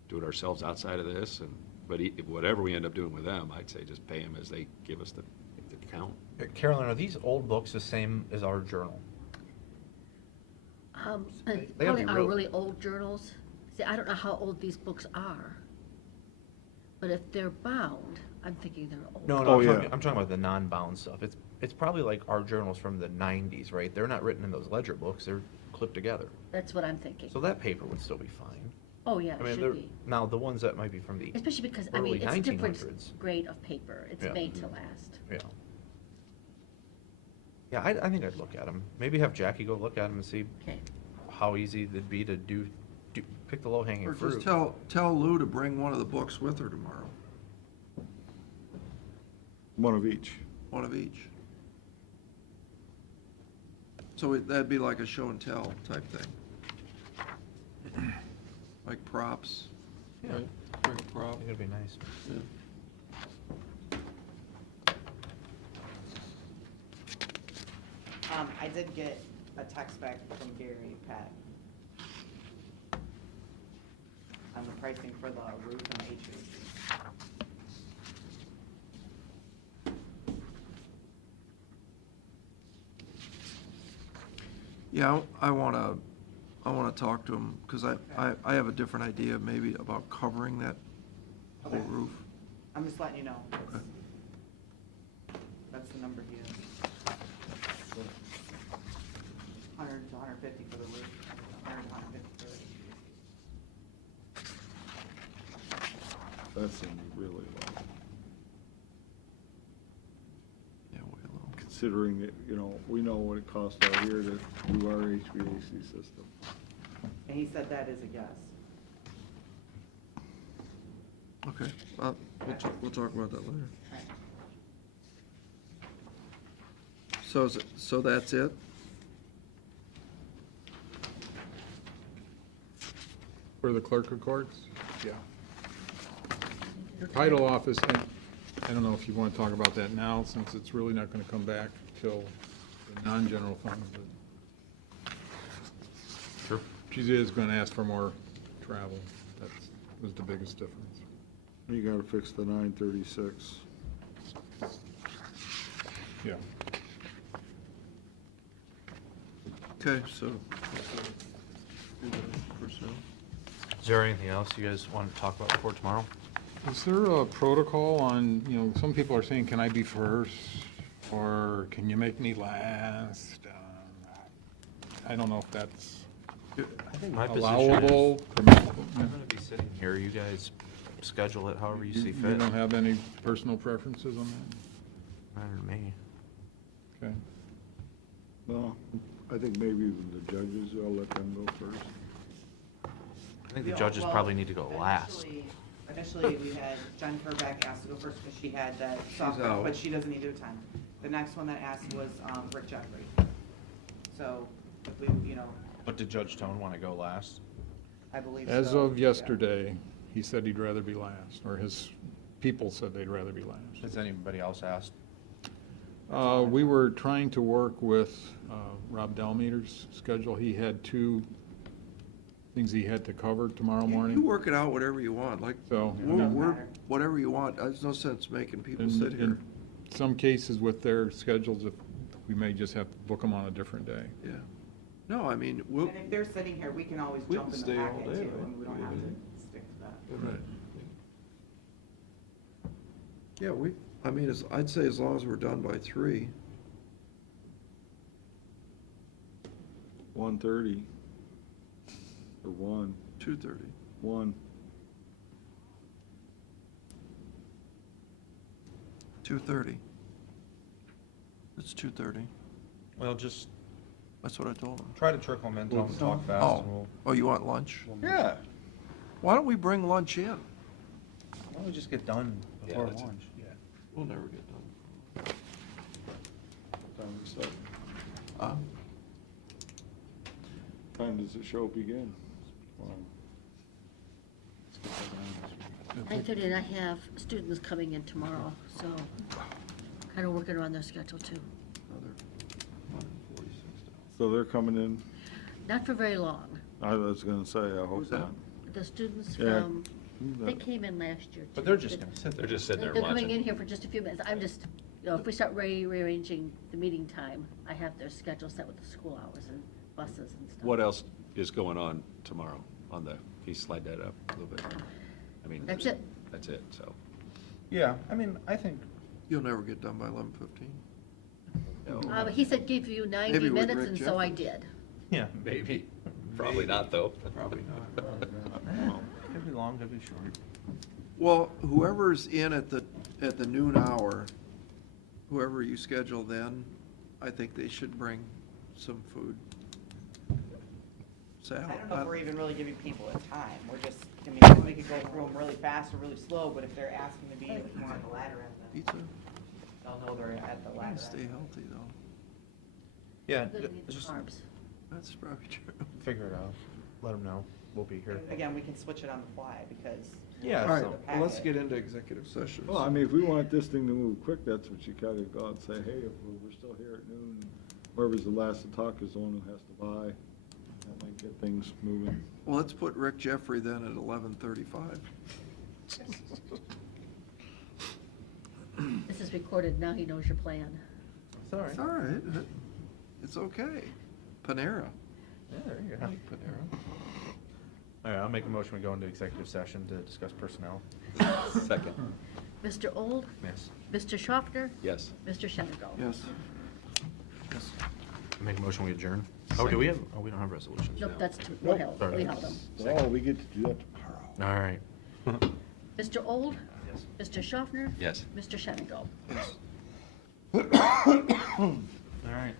do it ourselves outside of this, but whatever we end up doing with them, I'd say just pay them as they give us the count. Carolyn, are these old books the same as our journal? They gotta Probably be are real- really old journals. See, I don't know how old these books are. But if they're bound, I'm thinking they're old. No, Oh, I'm yeah. talking about the non-bound stuff. It's probably like our journals from the 90s, right? They're not written in those ledger books, they're clipped together. That's what I'm thinking. So that paper would still be fine. Oh, yeah, I mean, it they're, should be. now the ones that might be from the Especially because, I early mean, it's a different 1900s. grade of paper. It's Yeah. made to last. Yeah. Yeah, I think I'd look at them. Maybe have Jackie go look at them and see Okay. how easy it'd be to pick the low-hanging Or fruit. just tell Lou to bring one of the books with her tomorrow, One of each. one of each. So that'd be like a show and tell type thing. Like props, Yeah. right? Bring a I prop. think it'd be nice. I did get a text back from Gary, Pat, on the pricing for the roof and HVAC. Yeah, I wanna talk to him, because I have a different idea maybe about covering that whole Okay. roof. I'm just letting you know. Okay. That's the number he is. 100 to 150 for the roof, 100 to 150 for the. That seemed really low, Yeah, way low. considering that, we know what it costs out here to do our HVAC system. And he said that is a guess. Okay, we'll talk about that later. So that's it? For the clerk of courts? Yeah. Title office, I don't know if you want to talk about that now, since it's really not going to come back till the non-general fund, but Sure. she is going to ask for more travel. That was the biggest difference. You gotta fix the 936. Yeah. Okay, so. Personnel. Is there anything else you guys want to talk about before tomorrow? Is there a protocol on, some people are saying, can I be first? Or can you make me last? I don't know if that's I think my position allowable, is, permissible. I'm gonna be sitting here, you guys schedule it however you see You fit. don't have any personal preferences on that? Matter to me. Okay. Well, I think maybe even the judges, I'll let them go first. I think the Yeah, judges well, probably need to go last. Initially, we had Jen Kerbeck asked to go first because she had that software, out. but she doesn't need to attend. The next one that asked was Rick Jeffrey. So, if we, But did Judge Tone want to go last? I believe so. As of yeah. yesterday, he said he'd rather be last, or his people said they'd rather be last. Has anybody else asked? We were trying to work with Rob Delmeter's schedule. He had 2 things he had to cover tomorrow You morning. work it out whatever you want, like, So, we're, whatever you want, there's no sense making people in sit here. some cases with their schedules, if we may just have to book them on a different day. Yeah. No, I mean, we'll, And if they're sitting here, we can always We jump can in the stay all packet day, too, right? and we don't have to stick to that. right. Yeah, I mean, I'd say as long as we're done by 3. 1:30. Or 1, 2:30. 1. 2:30. It's 2:30. Well, just That's what I told them. try to trickle them in, tell them to talk fast, and we'll, Oh, you want lunch? Yeah. Why don't we bring lunch in? why don't we just get done before that's- lunch? Yeah. We'll never get done. What time is that? Uh, Time does the show begin? Well, 9:30, and I have students coming in tomorrow, so kind of working around their schedule too. Another $146. So they're coming in, Not for very long. I was gonna say, I hope Who's that? not. The students Yeah. from, they came in last year. But too. they're just gonna sit there. They're just sitting there They're coming in watching. here for just a few minutes. I'm just, if we start rearranging the meeting time, I have their schedule set with the school hours and buses and stuff. What else is going on tomorrow on the, can you slide that up a little bit? I mean. That's just- it. That's it, so. Yeah, I mean, I think, You'll never get done by 11:15. no. He said give you 90 Maybe with minutes, Rick and so I Jeffries. did. yeah, Maybe, probably not, though. Probably not. could be long, could be short. Well, whoever's in at the noon hour, whoever you schedule then, I think they should bring some food. Sal? I don't know if we're even really giving people a time, we're just, I mean, we could go through them really fast or really slow, but if they're asking to be more at the ladder end, then Pizza? they'll know they're at the ladder Stay end. healthy, though. Yeah, Good to eat the just carbs. That's probably true. figure it out, let them know, we'll be here. Again, we can switch it on the fly, because. Yeah, All right, so- well, let's get into executive sessions. Well, I mean, if we want this thing to move quick, that's what you gotta go out and say, hey, if we're still here at noon, whoever's the last to talk is the one who has to buy. That might get things moving. Well, let's put Rick Jeffrey then at 11:35. This is recorded, now he knows your plan. Sorry. It's all right. It's okay. Panera. Yeah, there you I go. like Panera. All right, I'll make a motion, we go into executive session to discuss personnel. Second, Mr. Old, Yes. Mr. Schaffner, yes. Mr. Shenango. Yes. Make a motion, we adjourn. Oh, do we have, oh, we don't have resolutions. Nope, no. that's, we held them. Oh, we get to do that tomorrow. All right. Mr. Old, Yes. Mr. Schaffner, Yes. Mr. Shenango. All right.